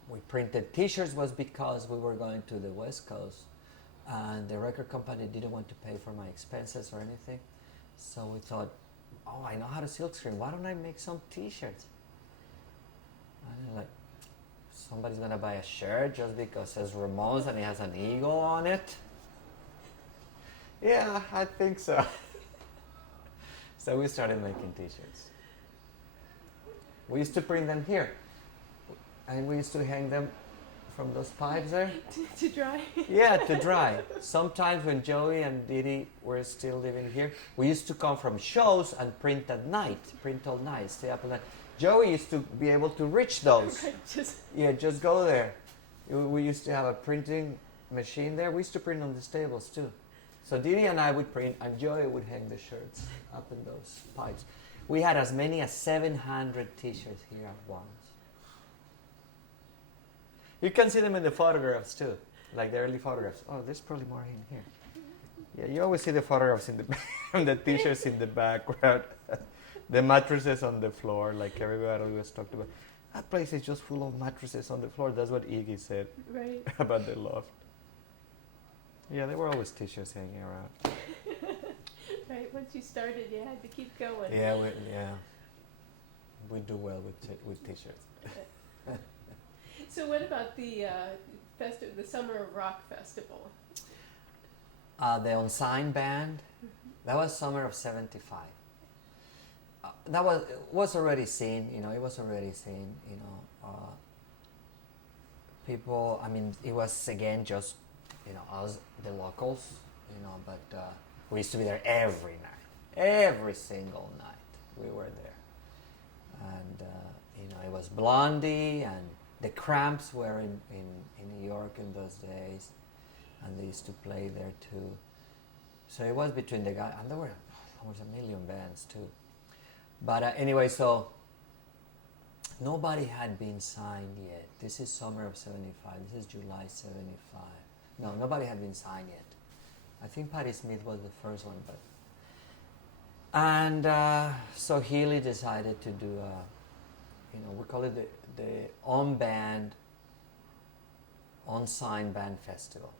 we printed T-shirts was because we were going to the West Coast, and the record company didn't want to pay for my expenses or anything. So we thought, oh, I know how to silkscreen. Why don't I make some T-shirts? And then, like, somebody's gonna buy a shirt just because it says Ramones and it has an eagle on it? Yeah, I think so. So we started making T-shirts. We used to print them here, and we used to hang them from those pipes there. To dry? Yeah, to dry. Sometimes when Joey and Didi were still living here, we used to come from shows and print at night, print all night, stay up all night. Joey used to be able to reach those. Just go there. We used to have a printing machine there. We used to print on these tables too. So Didi and I would print, and Joey would hang the shirts up in those pipes. We had as many as 700 T-shirts here at once. You can see them in the photographs too, like the early photographs. Oh, there's probably more in here. Yeah, you always see the photographs in the and the T-shirts in the background, the mattresses on the floor, like everybody always talked about. That place is just full of mattresses on the floor. That's what Iggy said Right. about the loft. Yeah, there were always T-shirts hanging around. Right. Once you started, you had to keep going. Yeah, we do well with T-shirts. So what about the the Summer of Rock Festival? The Unsigned Band, that was summer of '75. That was already seen, you know. It was already seen, you know. People, I mean, it was again just, you know, us, the locals, you know. But we used to be there every night, every single night. We were there, and you know, it was Blondie and the Cramps were in New York in those days, and they used to play there too. So it was between the guys, and there was a million bands too. But anyway, so nobody had been signed yet. This is summer of '75. This is July '75. No, nobody had been signed yet. I think Patti Smith was the first one, but and so Healy decided to do a, you know, we call it the on-band, unsigned band festival.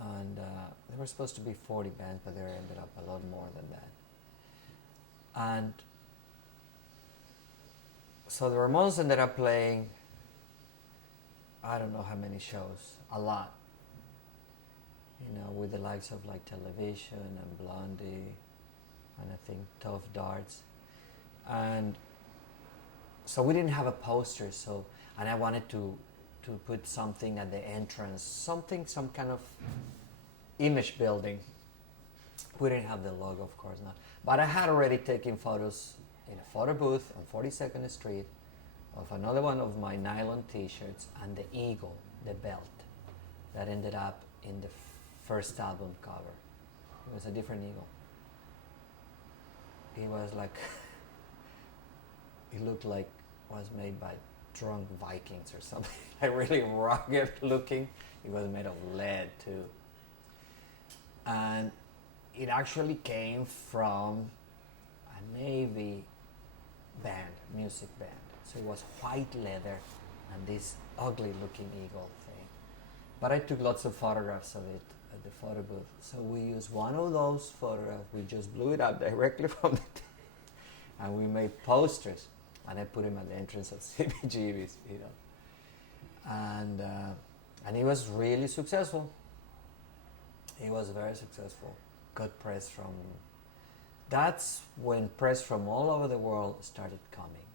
And there were supposed to be 40 bands, but there ended up a lot more than that. And so the Ramones ended up playing, I don't know how many shows, a lot. You know, with the likes of like Television and Blondie, and I think Tough Darts. And so we didn't have a poster, so, and I wanted to put something at the entrance, some kind of image building. We didn't have the logo, of course not. But I had already taken photos in a photo booth on 42nd Street of another one of my nylon t-shirts and the eagle, the belt, that ended up in the first album cover. It was a different eagle. It was like, it looked like it was made by drunk Vikings or something, like really rugged looking. It was made of lead too. And it actually came from a Navy band, music band. So it was white leather and this ugly looking eagle thing. But I took lots of photographs of it at the photo booth. So we used one of those photographs, we just blew it up directly from the and we made posters. And I put him at the entrance of CBGBs, you know. And he was really successful. He was very successful. Got press from, that's when press from all over the world started coming.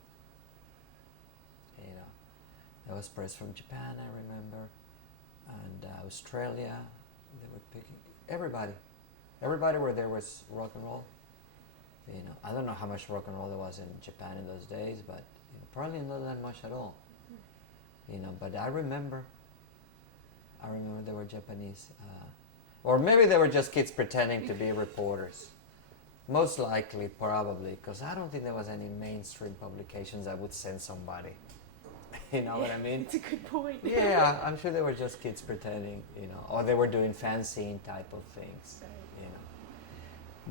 You know, there was press from Japan, I remember, and Australia. They were picking, everybody where there was rock and roll. You know, I don't know how much rock and roll there was in Japan in those days, but you know, probably not that much at all. You know, but I remember there were Japanese, or maybe they were just kids pretending to be reporters. Most likely, probably, because I don't think there was any mainstream publications that would send somebody. You know what I mean? It's a good point. Yeah, I'm sure they were just kids pretending, you know, or they were doing fanzine type of things, Right. you know.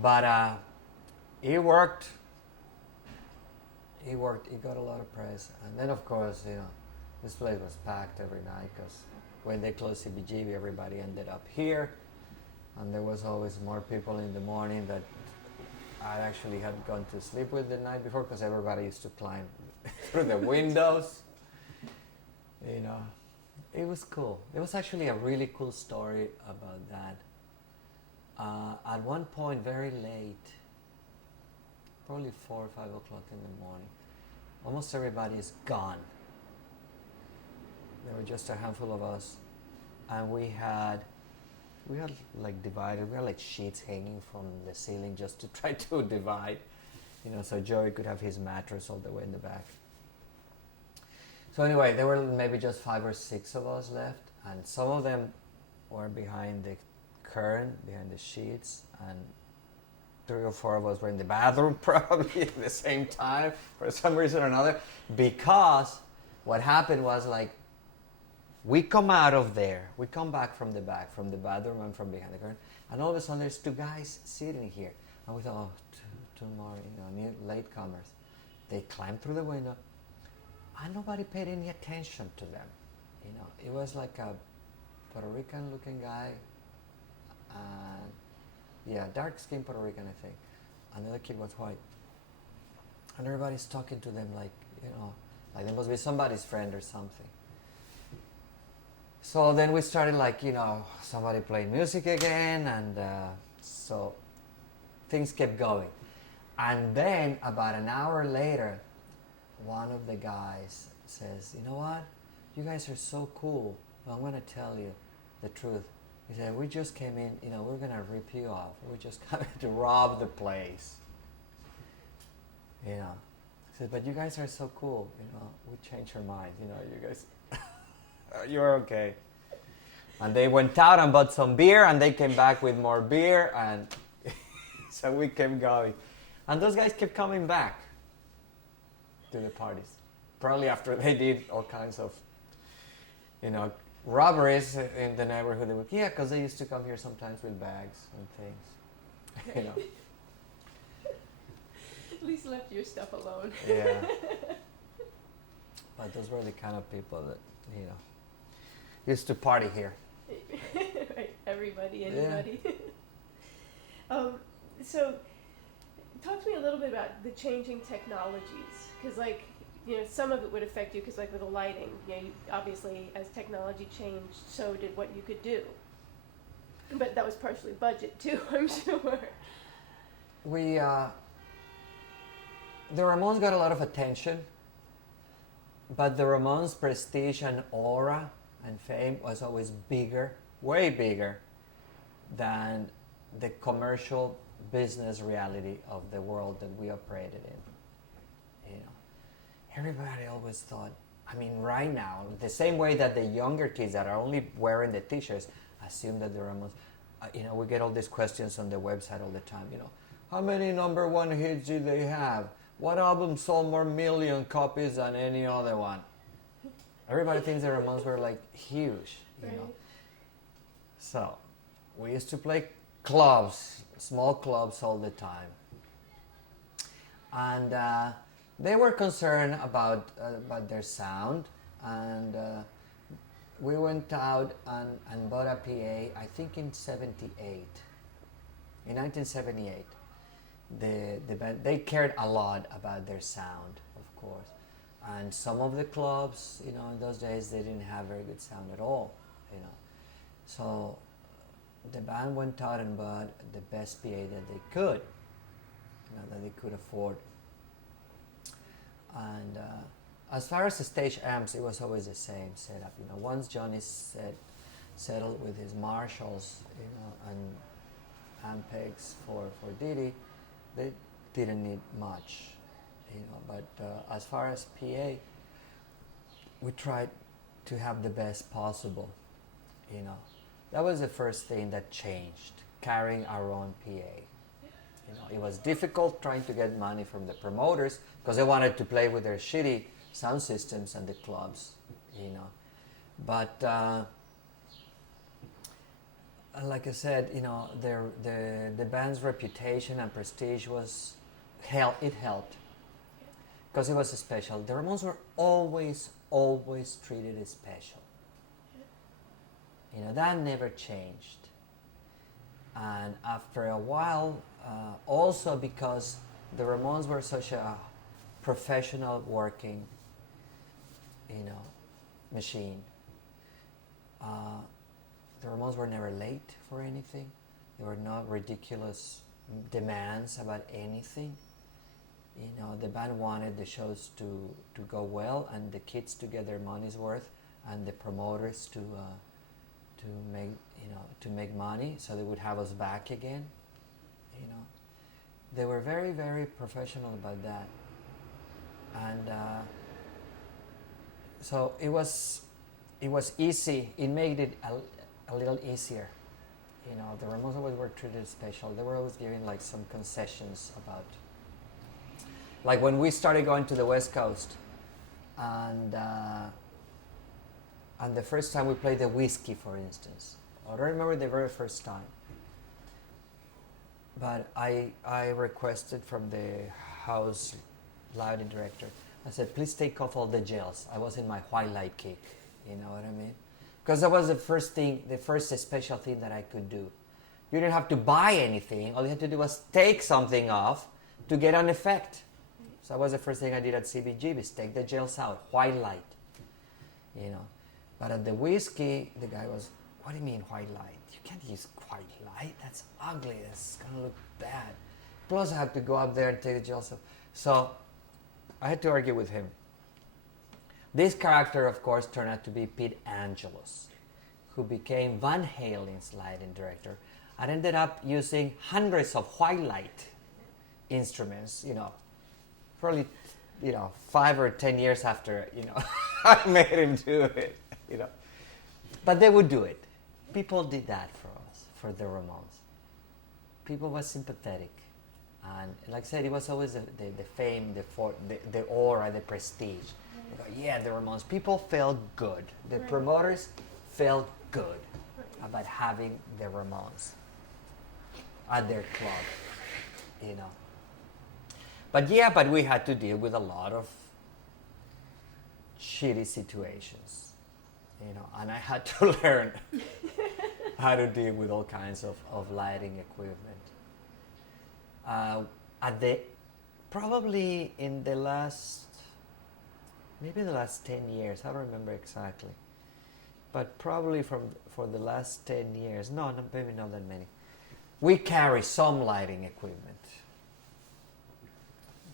But it worked. It got a lot of press. And then, of course, you know, this place was packed every night because when they closed CBGB, everybody ended up here. And there was always more people in the morning that I actually had gone to sleep with the night before because everybody used to climb through the windows. You know, it was cool. There was actually a really cool story about that. At one point, very late, probably 4 or 5 o'clock in the morning, almost everybody is gone. There were just a handful of us, and we had like divided. We had like sheets hanging from the ceiling just to try to divide, you know, so Joey could have his mattress all the way in the back. So anyway, there were maybe just 5 or 6 of us left, and some of them were behind the curtain, behind the sheets, and 3 or 4 of us were in the bathroom probably at the same time for some reason or another, because what happened was like we come out of there, we come back from the back, from the bathroom and from behind the curtain, and all of a sudden there's 2 guys sitting here, and we thought, oh, two more, you know, latecomers. They climbed through the window, and nobody paid any attention to them. You know, it was like a Puerto Rican looking guy, and yeah, dark skinned Puerto Rican, I think. And the other kid was white. And everybody's talking to them like, you know, like they must be somebody's friend or something. So then we started like, you know, somebody playing music again, and so things kept going. And then about an hour later, one of the guys says, you know what, you guys are so cool, but I'm going to tell you the truth. He said, we just came in, you know, we're going to rip you off. We're just coming to rob the place. You know, he said, but you guys are so cool, you know, we changed our mind, you know, you guys, you're okay. And they went out and bought some beer, and they came back with more beer, and so we kept going. And those guys kept coming back to the parties. Probably after they did all kinds of, you know, robberies in the neighborhood. They would, yeah, because they used to come here sometimes with bags and things, you know. At least left your stuff alone. Yeah. But those were the kind of people that, you know, used to party here. Right, everybody, anybody. Yeah. So talk to me a little bit about the changing technologies, because like, some of it would affect you, because like with the lighting, obviously as technology changed, so did what you could do. But that was partially budget too, I'm sure. The Ramones got a lot of attention, but the Ramones' prestige and aura and fame was always bigger, way bigger, than the commercial business reality of the world that we operated in. Everybody always thought, right now, the same way that the younger kids that are only wearing the t-shirts assume that the Ramones, we get all these questions on the website all the time, how many number one hits do they have? What album sold more million copies than any other one? Everybody thinks the Ramones were like huge, Right. So, we used to play clubs, small clubs all the time. And they were concerned about their sound, and we went out and bought a PA, I think in 78. In 1978. The band, they cared a lot about their sound, of course. And some of the clubs, in those days, they didn't have very good sound at all, So the band went out and bought the best PA that they could, that they could afford. And as far as the stage amps, it was always the same setup. Once Johnny settled with his Marshalls, and Ampex for Diddy, they didn't need much, But as far as PA, we tried to have the best possible, That was the first thing that changed, carrying our own PA. It was difficult trying to get money from the promoters because they wanted to play with their shitty sound systems and the clubs, But like I said, the band's reputation and prestige it helped because it was special. The Ramones were always treated as special. That never changed. And after a while, also because the Ramones were such a professional working, machine. The Ramones were never late for anything. There were not ridiculous demands about anything. The band wanted the shows to go well and the kids to get their money's worth and the promoters to make money so they would have us back again. They were very, very professional about that. And so it was easy. It made it a little easier. The Ramones always were treated special. They were always giving like some concessions about, like when we started going to the West Coast, and the first time we played the Whiskey, for instance. I don't remember the very first time, but I requested from the house lighting director. I said, please take off all the gels. I was in my white light kick. You know what I mean? Because that was the first special thing that I could do. You didn't have to buy anything. All you had to do was take something off to get an effect. So that was the first thing I did at CBGB, is take the gels out, white light. But at the Whiskey, the guy was, what do you mean white light? You can't use white light. That's ugly. That's going to look bad. Plus I have to go up there and take the gels off. So I had to argue with him. This character, of course, turned out to be Pete Angelus, who became Van Halen's lighting director and ended up using hundreds of white light instruments, probably, 5 or 10 years after, I made him do it, But they would do it. People did that for us, for the Ramones. People were sympathetic. And like I said, it was always the fame, the aura, the prestige. They go, yeah, the Ramones. People felt good. The promoters felt good about having the Ramones at their club, But we had to deal with a lot of shitty situations, and I had to learn how to deal with all kinds of lighting equipment. at the probably in the last maybe the last 10 years, I don't remember exactly, but probably for the last 10 years, maybe not that many, we carry some lighting equipment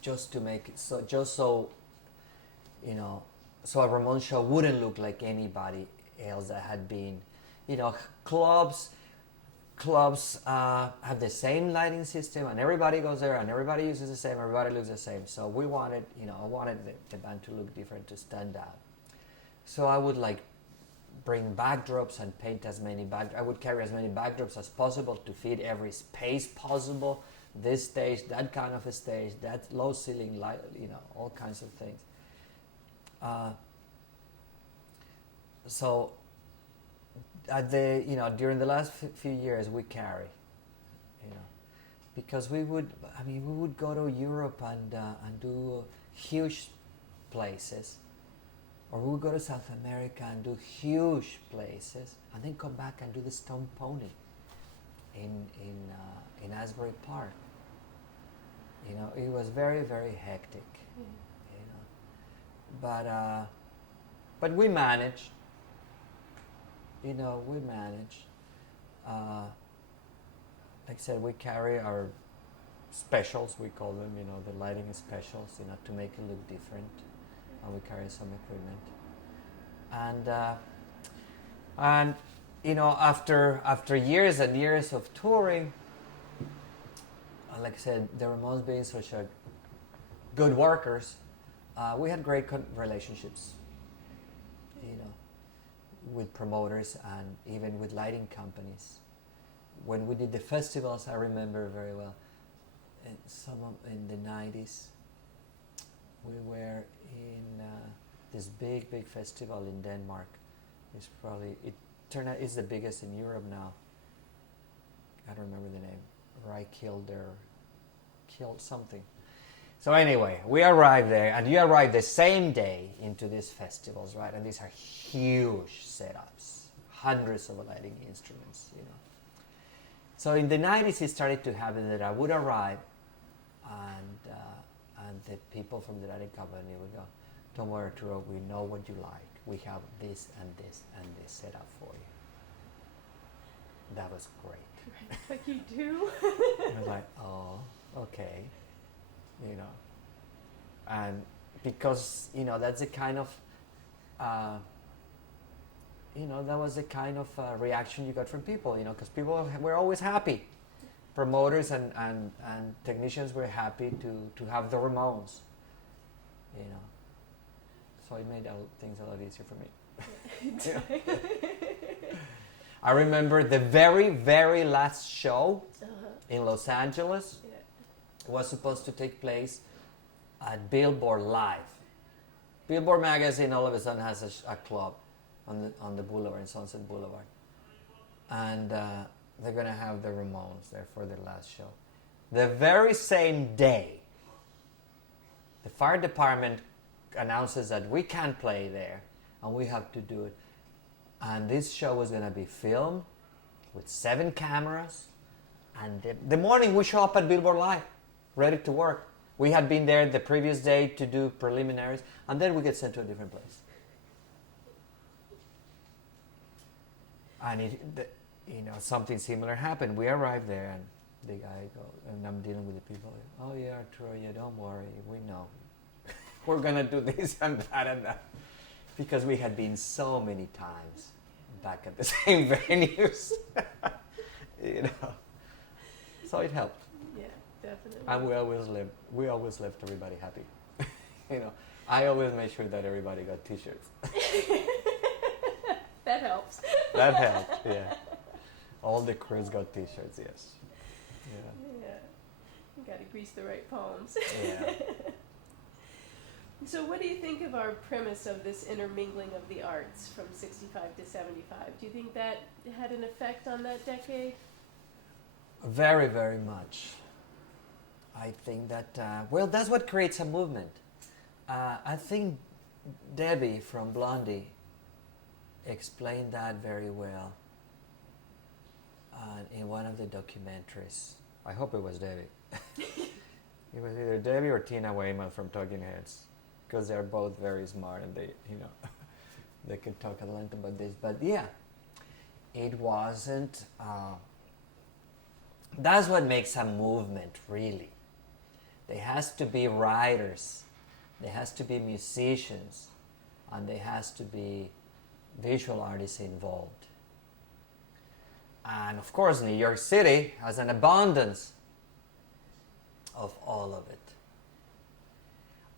just to make it so you know, so a Ramones show wouldn't look like anybody else that had been, you know, clubs have the same lighting system, and everybody goes there, and everybody uses the same, everybody looks the same. So we wanted, you know, I wanted the band to look different, to stand out. So I would like bring backdrops and paint as many I would carry as many backdrops as possible to fit every space possible. This stage, that kind of a stage, that low ceiling light, you know, all kinds of things. So at the, you know, during the last few years we carry, you know, because we would go to Europe and do huge places, or we would go to South America and do huge places, and then come back and do the Stone Pony in Asbury Park. You know, it was very, very hectic. You know, but we managed. You know, we manage. Like I said, we carry our specials, we call them, you know, the lighting specials, you know, to make it look different. And we carry some equipment. And you know, after years and years of touring, like I said, the Ramones being such a good workers, we had great relationships, you know, with promoters and even with lighting companies. When we did the festivals, I remember very well, in the 90s, we were in this big festival in Denmark. It turned out it's the biggest in Europe now. I don't remember the name. Killed something. So anyway, we arrived there, and you arrive the same day into these festivals, right? And these are huge setups, hundreds of lighting instruments, you know. So in the 90s, it started to happen that I would arrive, and the people from the lighting company would go, "Don't worry, Arturo, we know what you like. We have this and this and this set up for you." That was great. Like you do? I was like, oh, okay. You know, and because, you know, that's the kind of, you know, that was the kind of reaction you got from people, you know, because people were always happy. Promoters and technicians were happy to have the Ramones, you know. So it made things a lot easier for me. I remember the very, very last show in Los Angeles was supposed to take place at Billboard Live. Billboard magazine all of a sudden has a club on the boulevard, in Sunset Boulevard. And they're going to have the Ramones there for their last show. The very same day, the fire department announces that we can't play there and we have to do it. And this show was going to be filmed with 7 cameras. And the morning we show up at Billboard Live, ready to work. We had been there the previous day to do preliminaries, and then we get sent to a different place. And you know, something similar happened. We arrived there, and the guy goes, and I'm dealing with the people. "Oh yeah, Arturo, yeah, don't worry, we know. We're gonna do this and that, because we had been so many times back at the same venues, you know. So it helped. Yeah, definitely. And we always left everybody happy. You know, I always made sure that everybody got T-shirts. That helps. That helped, yeah. All the crews got T-shirts, yes. Yeah. You gotta grease the right palms. Yeah. So what do you think of our premise of this intermingling of the arts from 65 to 75? Do you think that had an effect on that decade? Very, very much. I think that, well, that's what creates a movement. I think Debbie from Blondie explained that very well in one of the documentaries. I hope it was Debbie. It was either Debbie or Tina Weymouth from Talking Heads, because they're both very smart and they, they could talk at length about this. But yeah, it wasn't. That's what makes a movement, really. There has to be writers, there has to be musicians, and there has to be visual artists involved. And of course, New York City has an abundance of all of it.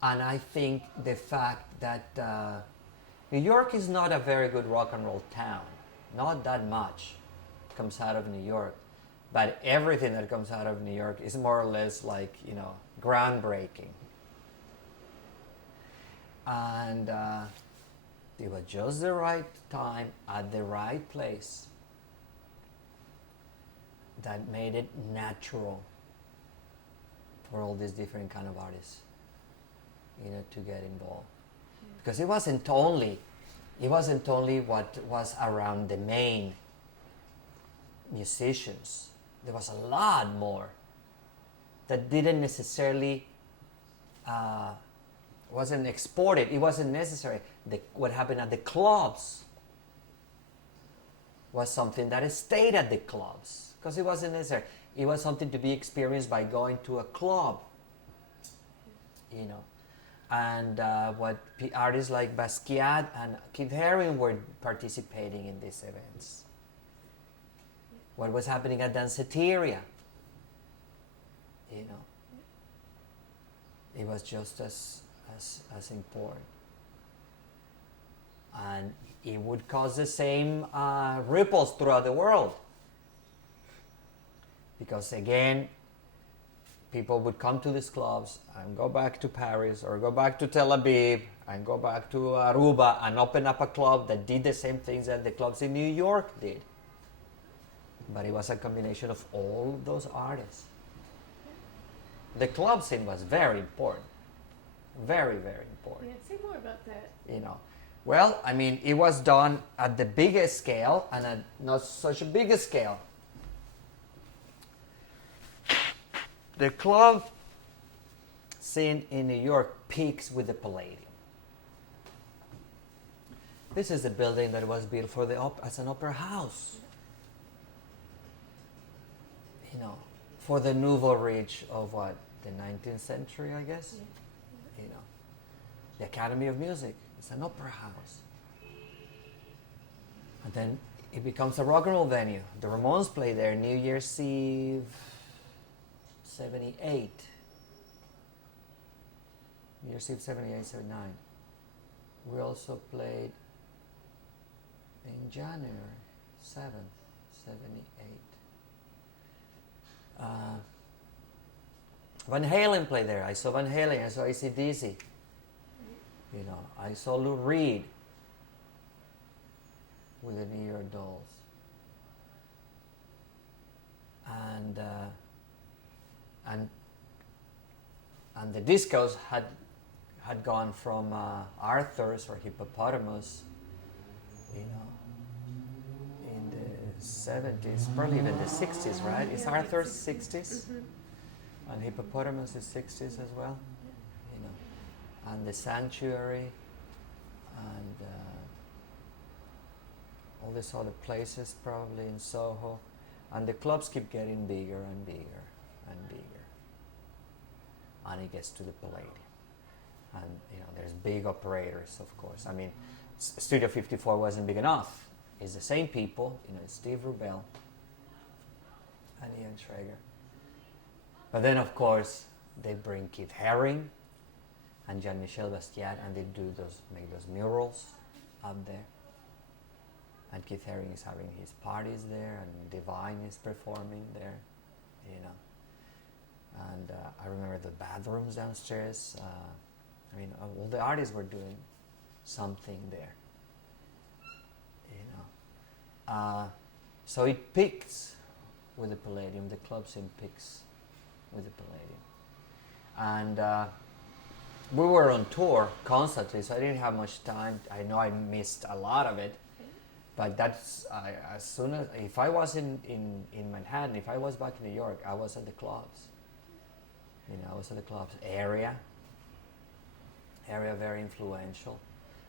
And I think the fact that New York is not a very good rock and roll town, not that much comes out of New York, but everything that comes out of New York is more or less like, groundbreaking. And it was just the right time at the right place that made it natural for all these different kind of artists, to get involved. Because it wasn't only what was around the main musicians. There was a lot more that didn't necessarily wasn't exported. It wasn't necessary. What happened at the clubs was something that stayed at the clubs because it wasn't necessary. It was something to be experienced by going to a club, And what artists like Basquiat and Keith Haring were participating in these events. What was happening at Danceteria, it was just as important. And it would cause the same ripples throughout the world. Because again, people would come to these clubs and go back to Paris or go back to Tel Aviv and go back to Aruba and open up a club that did the same things that the clubs in New York did. But it was a combination of all those artists. The club scene was very important. Very, very important. Yeah, say more about that. Well, it was done at the biggest scale and at not such a big scale. The club scene in New York peaks with the Palladium. This is the building that was built for as an opera house. For the nouveau riche of the 19th century, I guess. Yeah. The Academy of Music. It's an opera house. And then it becomes a rock and roll venue. The Ramones play there New Year's Eve 78. New Year's Eve 78, 79. We also played in January 7th, 78. Van Halen played there. I saw Van Halen. I saw AC/DC. I saw Lou Reed with the New York Dolls. And the discos had gone from Arthur's or Hippopotamus, in the 70s, probably even the 60s, right? It's Arthur's 60s, and Hippopotamus is 60s as well, and the Sanctuary, and all these other places probably in Soho, and the clubs keep getting bigger and bigger and bigger, and it gets to the Palladium, and there's big operators, of course. Studio 54 wasn't big enough. It's the same people, it's Steve Rubel and Ian Traeger. But then, of course, they bring Keith Haring and Jean-Michel Basquiat, and they make those murals up there. And Keith Haring is having his parties there, and Divine is performing there, And I remember the bathrooms downstairs. All the artists were doing something there. So it peaks with the Palladium. The club scene peaks with the Palladium. And we were on tour constantly, so I didn't have much time. I know I missed a lot of it. But that's, as soon as, if I was in Manhattan, if I was back in New York, I was at the clubs. You know, also the club's area very influential.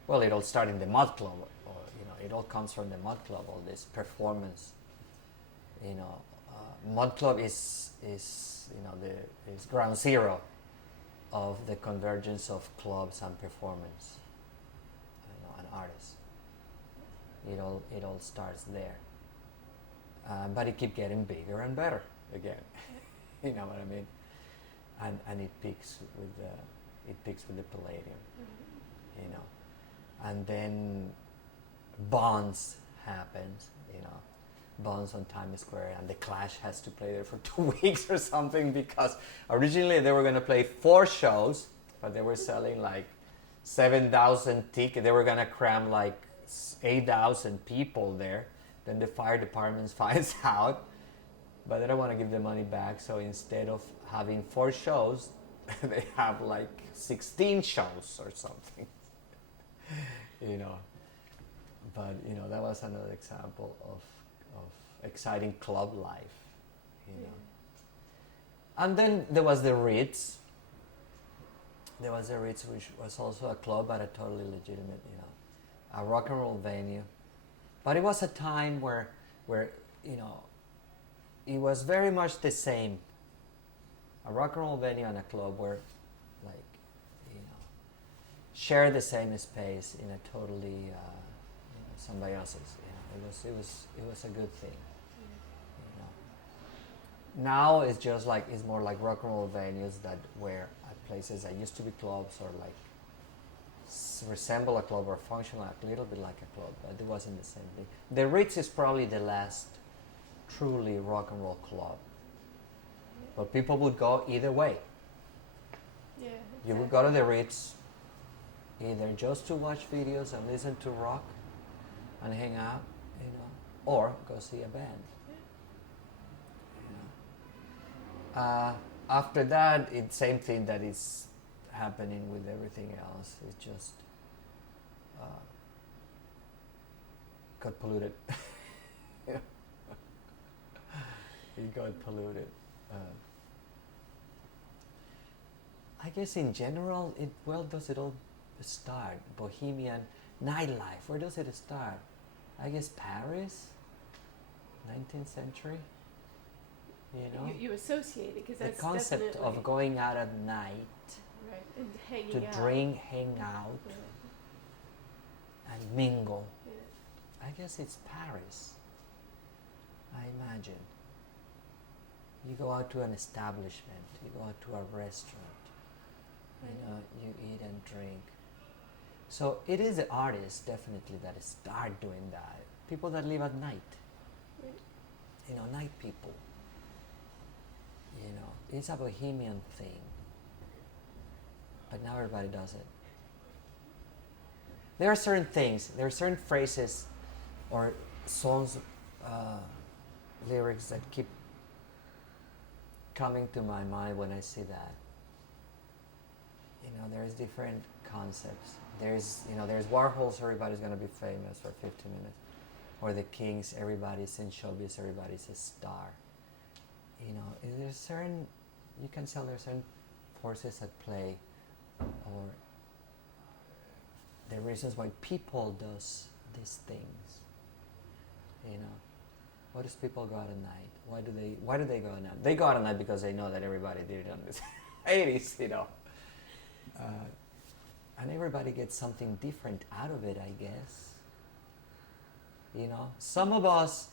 Well, it all started in the Mud Club, or you know, it all comes from the Mud Club. All this performance, you know, Mud Club is you know is ground zero of the convergence of clubs and performance, you know, and artists. It all starts there, but it keeps getting bigger and better again. You know what I mean? And it peaks with the Palladium, you know, and then Bonds happens, you know, Bonds on Times Square, and the Clash has to play there for 2 weeks or something, because originally they were going to play 4 shows, but they were selling like 7,000 tickets. They were going to cram like 8,000 people there. Then the fire department finds out, but they don't want to give the money back, so instead of having 4 shows, they have like 16 shows or something. You know, but you know, that was another example of exciting club life, you know. And then there was the Ritz. There was the Ritz, which was also a club, but a totally legitimate, you know, a rock and roll venue. But it was a time where you know, it was very much the same. A rock and roll venue and a club were like, you know, share the same space in a totally, you know, somebody else's. You know, it was a good thing. You know. Now it's just like, it's more like rock and roll venues that were at places that used to be clubs, or like resemble a club or function like a little bit like a club, but it wasn't the same thing. The Ritz is probably the last truly rock and roll club. But people would go either way. Yeah, exactly. You would go to the Ritz either just to watch videos and listen to rock and hang out, you know, or go see a band. You know. After that, it's same thing that is happening with everything else. It just got polluted. It got polluted. I guess in general, does it all start? Bohemian nightlife, where does it start? I guess Paris, 19th century, you know? You associate it, because that's the concept definitely of going out at night, right, and hanging to out. drink, hang out, and mingle. Yeah. I guess it's Paris, I imagine. You go out to an establishment, you go out to a restaurant, you know, you eat and drink. So it is the artists definitely that start doing that. People that live at night, Right. you know, night people. You know, it's a Bohemian thing, but now everybody does it. There are certain things, there are certain phrases or songs, lyrics that keep coming to my mind when I see that. You know, there's different concepts. There's Warhol's Everybody's Gonna Be Famous for 50 minutes. Or the Kings, everybody's in showbiz, everybody's a star. You know, there's certain, you can tell there's certain forces at play, or the reasons why people does these things. You know, why does people go out at night? Why do they go at night? They go out at night because they know that everybody did it on the 80s, you know. And everybody gets something different out of it, I guess. You know, some of us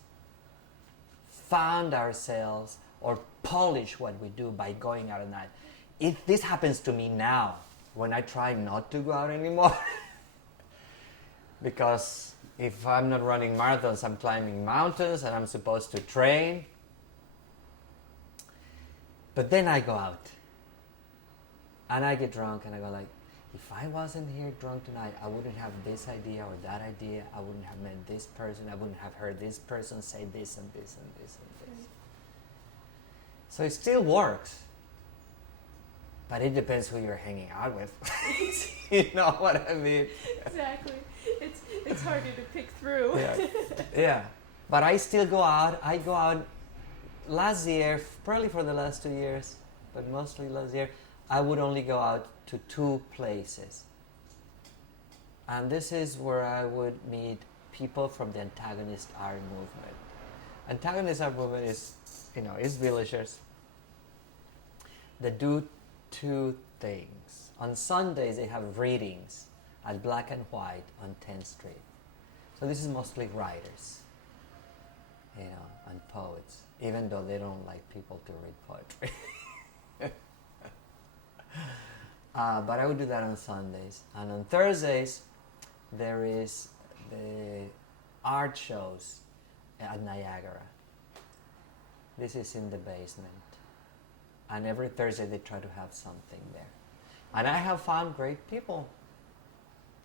found ourselves or polish what we do by going out at night. This happens to me now when I try not to go out anymore. Because if I'm not running marathons, I'm climbing mountains and I'm supposed to train. But then I go out and I get drunk and I go like, if I wasn't here drunk tonight, I wouldn't have this idea or that idea. I wouldn't have met this person. I wouldn't have heard this person say this and this and this and this. So it still works. But it depends who you're hanging out with. You know what I mean? Exactly. It's harder to pick through. Yeah. Yeah. But I still go out. I go out last year, probably for the last 2 years, but mostly last year, I would only go out to 2 places. And this is where I would meet people from the antagonist art movement. Antagonist art movement is villagers that do 2 things. On Sundays, they have readings at Black and White on 10th Street. So this is mostly writers, and poets, even though they don't like people to read poetry. But I would do that on Sundays. And on Thursdays, there is the art shows at Niagara. This is in the basement. And every Thursday they try to have something there. And I have found great people.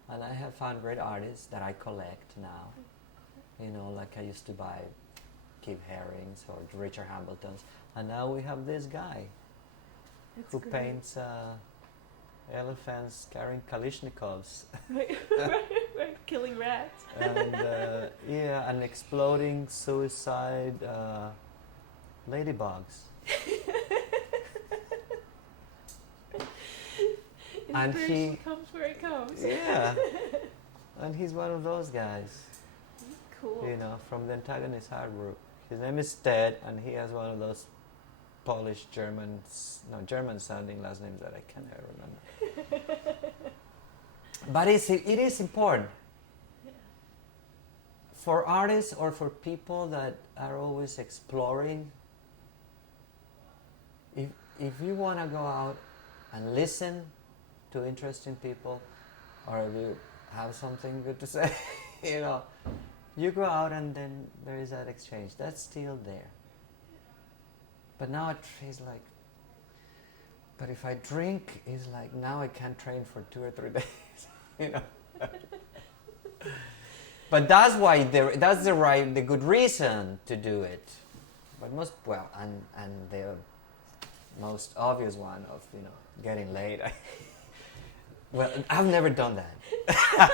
And I have found great artists that I collect now. Like I used to buy Keith Haring's or Richard Hambleton's. And now we have this guy who paints elephants carrying Kalashnikovs. Right, killing rats. And and exploding suicide ladybugs. Inspiration comes where it comes. Yeah. And he's one of those guys. Cool. From the antagonist art group. His name is Ted, and he has one of those Polish German sounding last names that I can't remember. But it is important for artists or for people that are always exploring. If you want to go out and listen to interesting people, or if you have something good to say, you go out and then there is that exchange. That's still there. But now it's like, but if I drink, it's like now I can't train for 2 or 3 days, But that's why that's the good reason to do it. But and the most obvious one of getting laid. Well, I've never done that.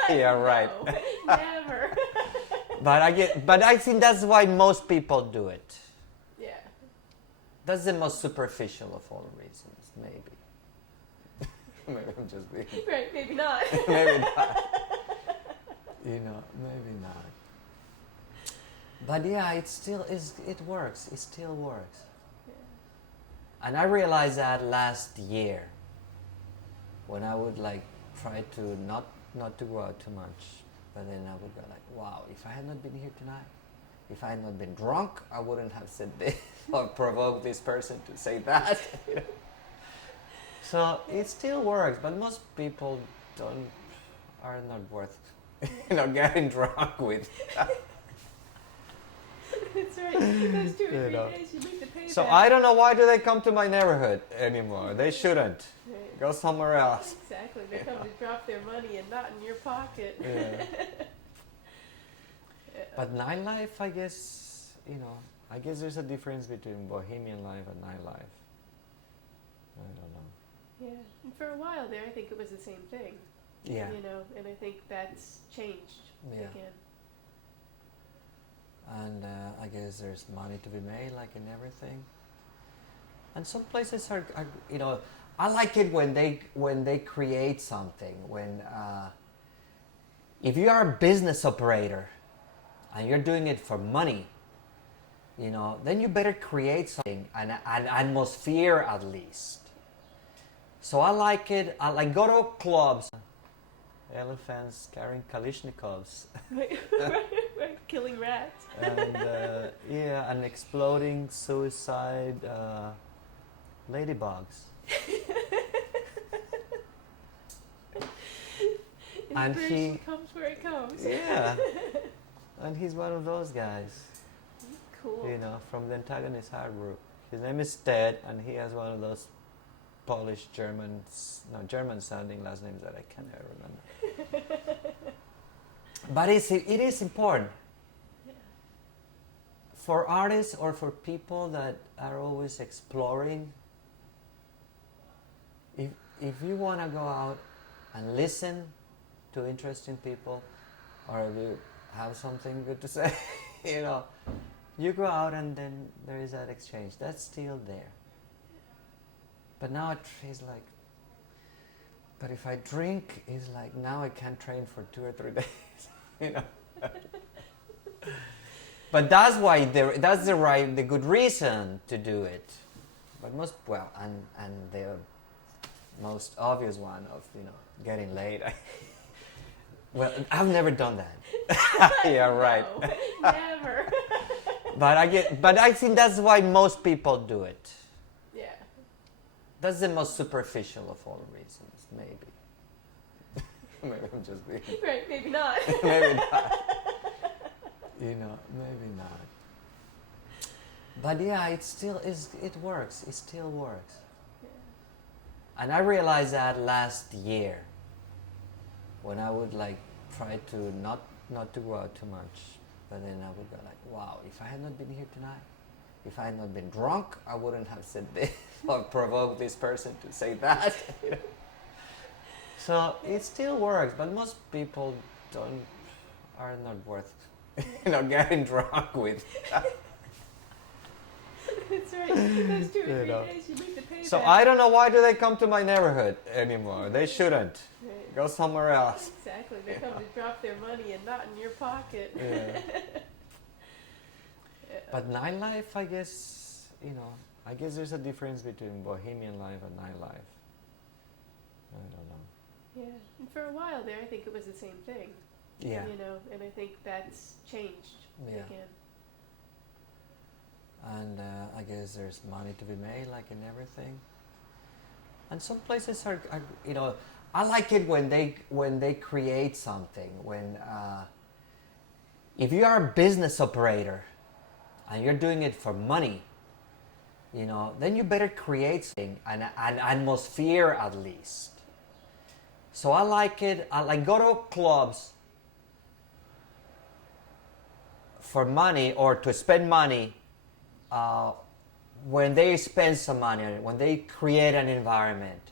Yeah, right. No, never. But I think that's why most people do it. Yeah. That's the most superficial of all reasons, maybe. Maybe I'm just being. Right, maybe not. Maybe not. Maybe not. But yeah, it works. It still works. Yeah. And I realized that last year, when I would try to not to go out too much, but then I would go wow, if I had not been here tonight, if I had not been drunk, I wouldn't have said this or provoked this person to say that. So it still works, but most people are not worth getting drunk with. That's right. Those 2 or 3 days you need to pay So back. I don't know why do they come to my neighborhood anymore. They shouldn't. Right. Go somewhere else. Exactly. They come to drop their money and not in your pocket. Yeah. But nightlife, I guess, I guess there's a difference between Bohemian life and nightlife. I don't know. Yeah. And for a while there, I think it was the same thing. Yeah. And I think that's changed again. And I guess there's money to be made, like in everything. And some places are I like it when they create something. When if you are a business operator and you're doing it for money, then you better create something, an atmosphere at least. So I like it. I go to clubs. Elephants carrying Kalashnikovs. Right, killing rats. And and exploding suicide ladybugs. And Inspiration comes where it comes. Yeah. And he's one of those guys. Cool. From the antagonist art group. His name is Ted, and he has one of those Polish German sounding last names that I can't remember. But it is important for artists or for people that are always exploring. If you want to go out and listen to interesting people, or if you have something good to say, you go out and then there is that exchange. That's still there. But now it feels like. But if I drink, it's like now I can't train for 2 or 3 days. You know. But that's why that's the good reason to do it. But and the most obvious one of getting late. Well, I've never done that. Yeah, right. No, never. But I think that's why most people do it. Yeah. That's the most superficial of all reasons, maybe. Maybe I'm just being. Right, maybe not. Maybe not. Maybe not. But yeah, it works. It still works. Yeah. And I realized that last year, when I would try to not to go out too much, but then I would go wow, if I had not been here tonight, if I had not been drunk, I wouldn't have said this or provoked this person to say that. So it still works, but most people are not worth getting drunk with. That's right. Those 2 or 3 days you need to pay So back. I don't know why do they come to my neighborhood anymore. They shouldn't. Right. Go somewhere else. Exactly. They come to drop their money and not in your pocket. Yeah. Yeah. But nightlife, I guess, I guess there's a difference between bohemian life and nightlife. I don't know. Yeah. And for a while there, I think it was the same thing. Yeah. And I think that's changed Yeah. again. And I guess there's money to be made, like in everything. And some places are I like it when they create something. When if you are a business operator and you're doing it for money, then you better create something, an atmosphere at least. So I like it. I go to clubs for money or to spend money. When they spend some money on it, when they create an environment,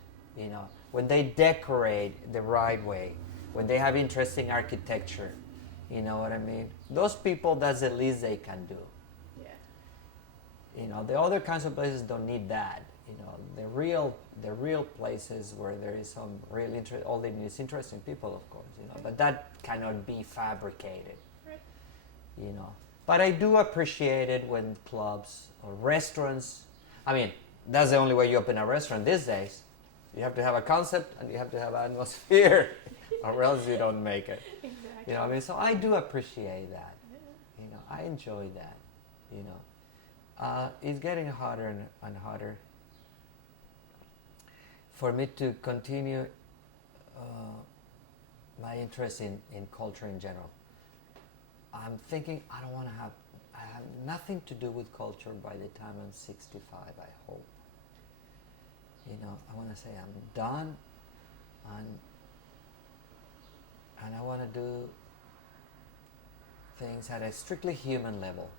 when they decorate the right way, when they have interesting architecture, you know what I mean? Those people, that's the least they can do. Yeah. The other kinds of places don't need that. The real places where there is some real interest, all they need is interesting people, of course, but that cannot be fabricated. Right. But I do appreciate it when clubs or restaurants, that's the only way you open a restaurant these days. You have to have a concept and you have to have an atmosphere or else you don't make it. Exactly. So I do appreciate that. Yeah. I enjoy that. It's getting harder and harder for me to continue my interest in culture in general. I'm thinking I have nothing to do with culture by the time I'm 65, I hope. I want to say I'm done and I want to do things at a strictly human level.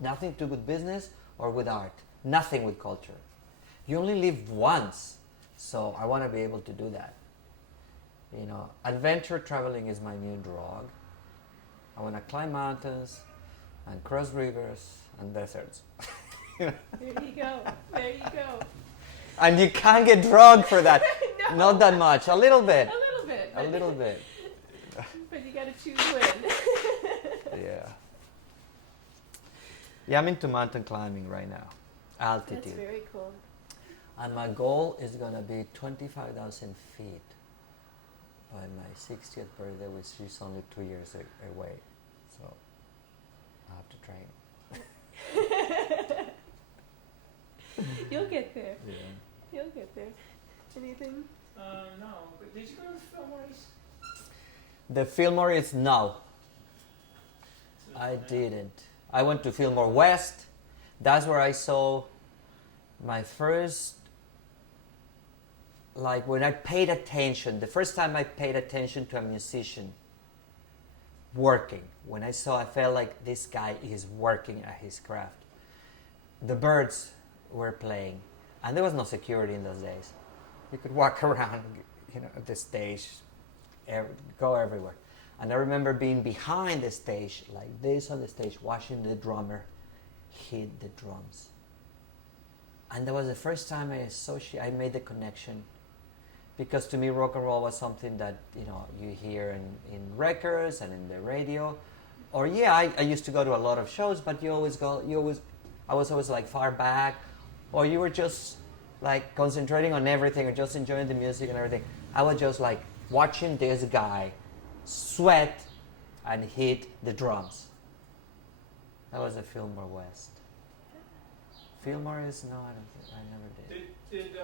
Nothing to do with business or with art. Nothing with culture. You only live once, so I want to be able to do that. Adventure traveling is my new drug. I want to climb mountains and cross rivers and deserts. There you go. There you go. And you can't get drunk for that. No. Not that much. A little bit. A little bit. A little bit. But you got to choose when. Yeah. Yeah, I'm into mountain climbing right now. Altitude. That's very cool. And my goal is going to be 25,000 feet by my 60th birthday, which is only 2 years away. So I have to train. You'll get there. Yeah. You'll get there. Anything? No. But did you go to Fillmore's? The Fillmore is no. I didn't. I went to Fillmore West. That's where I saw my first, when I paid attention, the first time I paid attention to a musician working. When I felt like this guy is working at his craft. The Birds were playing, and there was no security in those days. You could walk around, at the stage, go everywhere. And I remember being behind the stage, like this on the stage, watching the drummer hit the drums. And that was the first time I made the connection, because to me rock and roll was something that you hear in records and in the radio, or I used to go to a lot of shows, but I was always like far back, or you were just like concentrating on everything or just enjoying the music and everything. I was just like watching this guy sweat and hit the drums. That was a Fillmore West. Fillmore is no, I don't think I never did. Did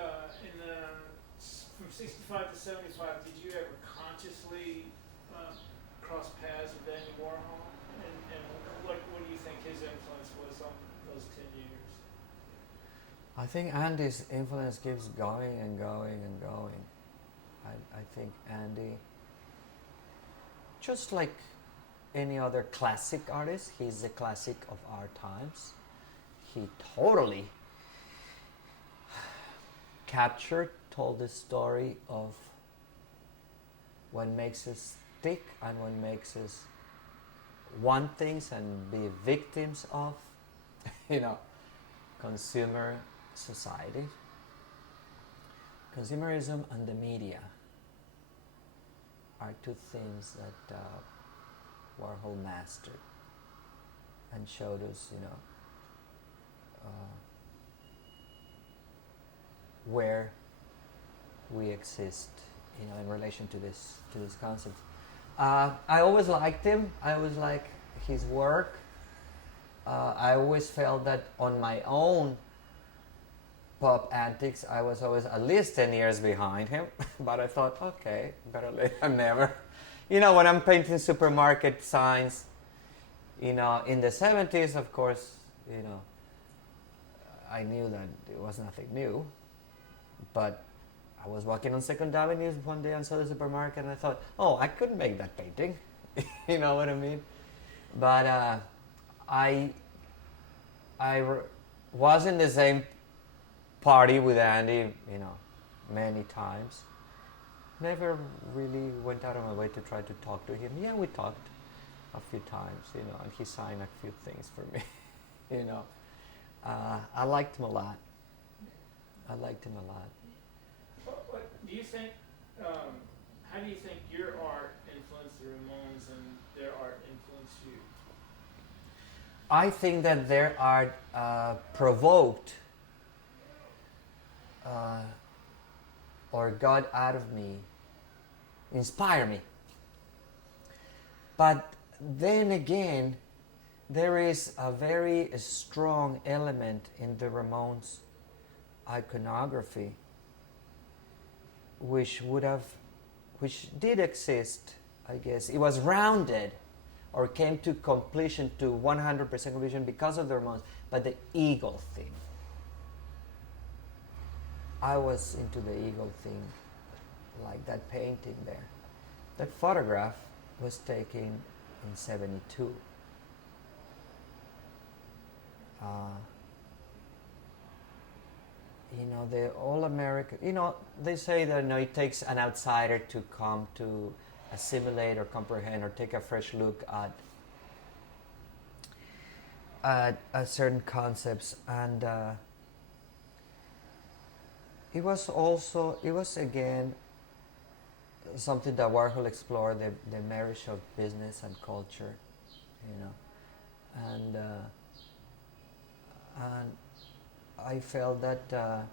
from 65 to 75, did you ever consciously cross paths with Andy Warhol? And what do you think his influence was on those 10 years? I think Andy's influence keeps going and going and going. I think Andy, just like any other classic artist, he's a classic of our times. He totally told the story of what makes us tick and what makes us want things and be victims of, consumer society. Consumerism and the media are two things that Warhol mastered and showed us, where we exist, in relation to this concept. I always liked him. I always liked his work. I always felt that on my own pop antics, I was always at least 10 years behind him. But I thought, okay, better late than never. When I'm painting supermarket signs, in the 70s, of course, I knew that it was nothing new. But I was walking on 2nd Avenue one day and saw the supermarket, and I thought, oh, I could make that painting. You know what I mean? But I was in the same party with Andy, many times. Never really went out of my way to try to talk to him. Yeah, we talked a few times, and he signed a few things for me. I liked him a lot. What do you think? How do you think your art influenced the Ramones and their art influenced you? I think that their art provoked or got out of me, inspired me. But then again, there is a very strong element in the Ramones iconography which did exist, I guess. It was rounded or came to completion, to 100% completion because of the Ramones, but the eagle thing. I was into the eagle thing, like that painting there. That photograph was taken in 72. The all-American, they say that it takes an outsider to come to assimilate or comprehend or take a fresh look at certain concepts. And it was again something that Warhol explored, the marriage of business and culture, and I felt that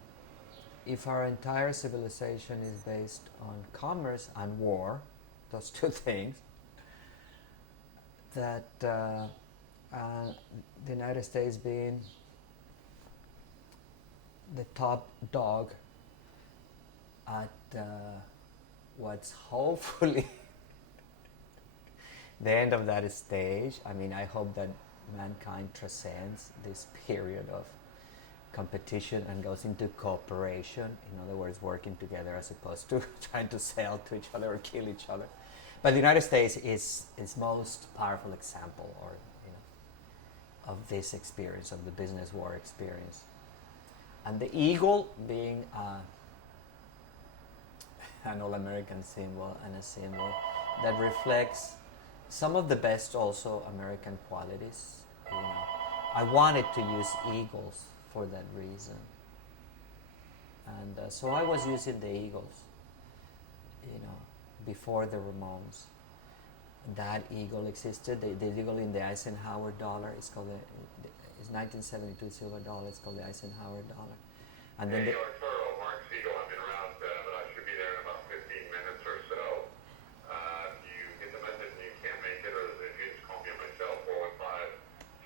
if our entire civilization is based on commerce and war, those two things, that the United States being the top dog at what's hopefully the end of that stage. I mean, I hope that mankind transcends this period of competition and goes into cooperation. In other words, working together as opposed to trying to sell to each other or kill each other. But the United States is most powerful example, or of this experience, of the business war experience. And the eagle being an all-American symbol and a symbol that reflects some of the best also American qualities. I wanted to use eagles for that reason. And so I was using the Eagles, you know, before the Ramones. That eagle existed. The eagle in the Eisenhower dollar is called it's 1972 silver dollar. It's called the Eisenhower dollar. And then Arturo, Mark Siegel, I've been around, but I should be there in about 15 minutes or so. If you get the message and you can't make it, or if you just call me on my cell,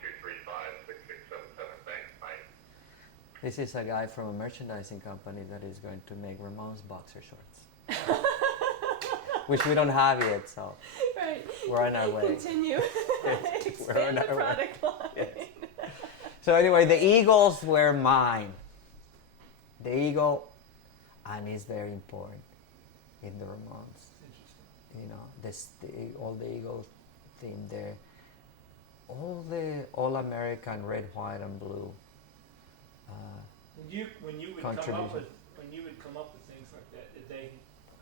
415-235-6677. Thanks, bye. this is a guy from a merchandising company that is going to make Ramones boxer shorts, which we don't have yet. So Right. we're on our way. Continue. Expand the product line. Yes. So anyway, the Eagles were mine. The eagle, and it's very important in the Ramones. You know, all the Eagles theme there, all the all-American red, white, and blue. When you would come up with things like that, did they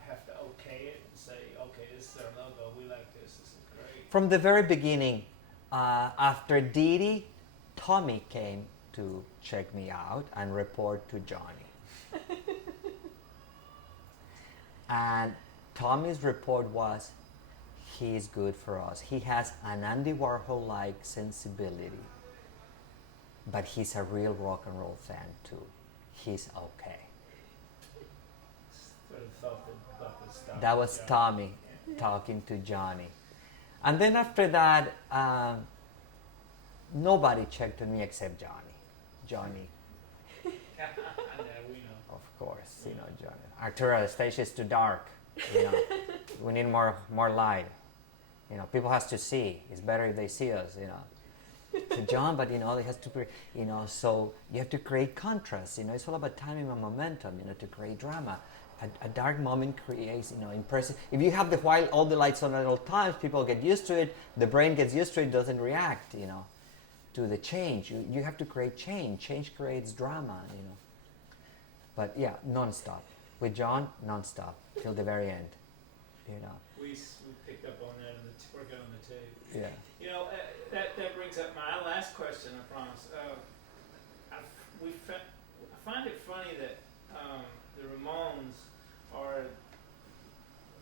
have to okay it and say, okay, this is our logo, we like this is great? From the very beginning, after Dee Dee, Tommy came to check me out and report to Johnny. And Tommy's report was, he's good for us. He has an Andy Warhol-like sensibility, but he's a real rock and roll fan too. He's okay. Sort of thought that Buck would stop. That was Tommy talking to Johnny. And then after that, nobody checked on me except Johnny. Johnny, Yeah, we know. of course, you know, Johnny. Arturo, the stage is too dark. You know, we need more light. You know, people has to see. It's better if they see us. You know. So John, but you know, it has to be. You know, so you have to create contrast. You know, it's all about timing and momentum. You know, to create drama. A dark moment creates, you know, impressive. If you have all the lights on at all times, people get used to it. The brain gets used to it. Doesn't react. You know, to the change. You have to create change. Change creates drama. You know. But yeah, non-stop. With John, non-stop till the very end. You know. We picked up on that working on the tape. Yeah. You know, that brings up my last question, I promise. I find it funny that the Ramones are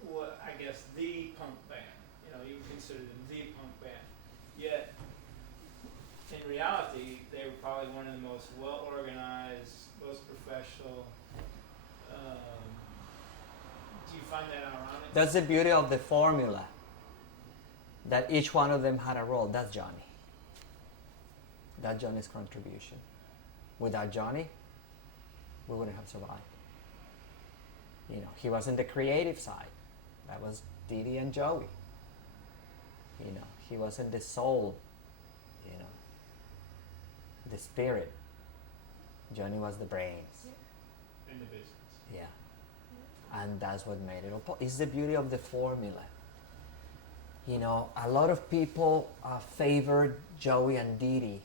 what I guess the punk band. You know, you would consider them the punk band. Yet, in reality, they were probably one of the most well-organized, most professional. Do you find that ironic? That's the beauty of the formula. That each one of them had a role. That's Johnny. That's Johnny's contribution. Without Johnny, we wouldn't have survived. You know, he was in the creative side. That was Dee Dee and Joey. You know, he was in the soul. You know, the spirit. Johnny was the brains. In the business. Yeah. And that's what made it all. It's the beauty of the formula. You know, a lot of people favor Joey and Dee Dee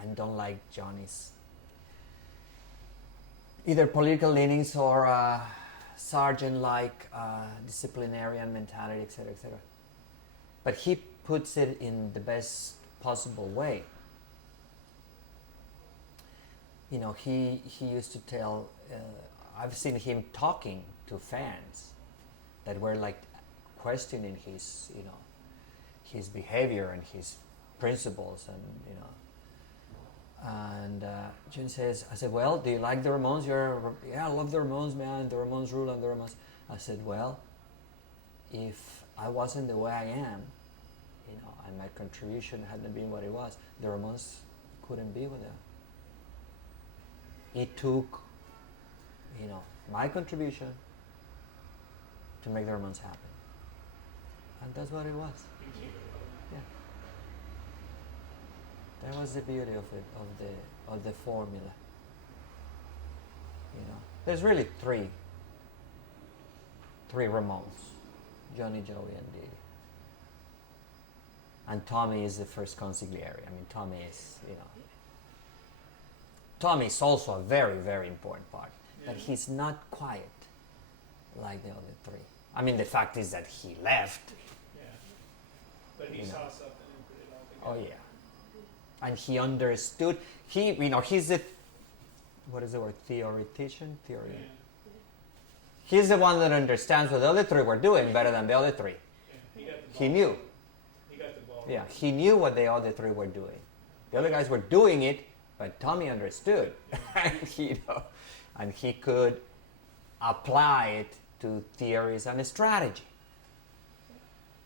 and don't like Johnny's either political leanings or sergeant-like disciplinarian mentality, etc., etc. But he puts it in the best possible way. You know, he used to tell, I've seen him talking to fans that were like questioning his, you know, his behavior and his principles, and you know. And Jim says, I said, well, do you like the Ramones? Yeah, I love the Ramones, man. The Ramones rule and the Ramones. I said, well, if I wasn't the way I am, you know, and my contribution hadn't been what it was, the Ramones couldn't be what they are. It took, you know, my contribution to make the Ramones happen. And that's what it was. Yeah. That was the beauty of it, of the formula. You know, there's really three Ramones: Johnny, Joey, and Dee Dee. And Tommy is the first consigliere. I mean, Tommy is, you know, Tommy is also a very, very important part. But he's not quiet like the other three. I mean, the fact is that he left. Yeah. But he saw something and put it all together. Oh yeah. And he understood. You know, he's the what is the word? Theoretician? Theory. Yeah. He's the one that understands what the other three were doing better than the other three. Yeah. He got the ball. He knew. He got the ball. Yeah, he knew what the other three were doing. The other guys were doing it, but Tommy understood. And he could apply it to theories and strategy.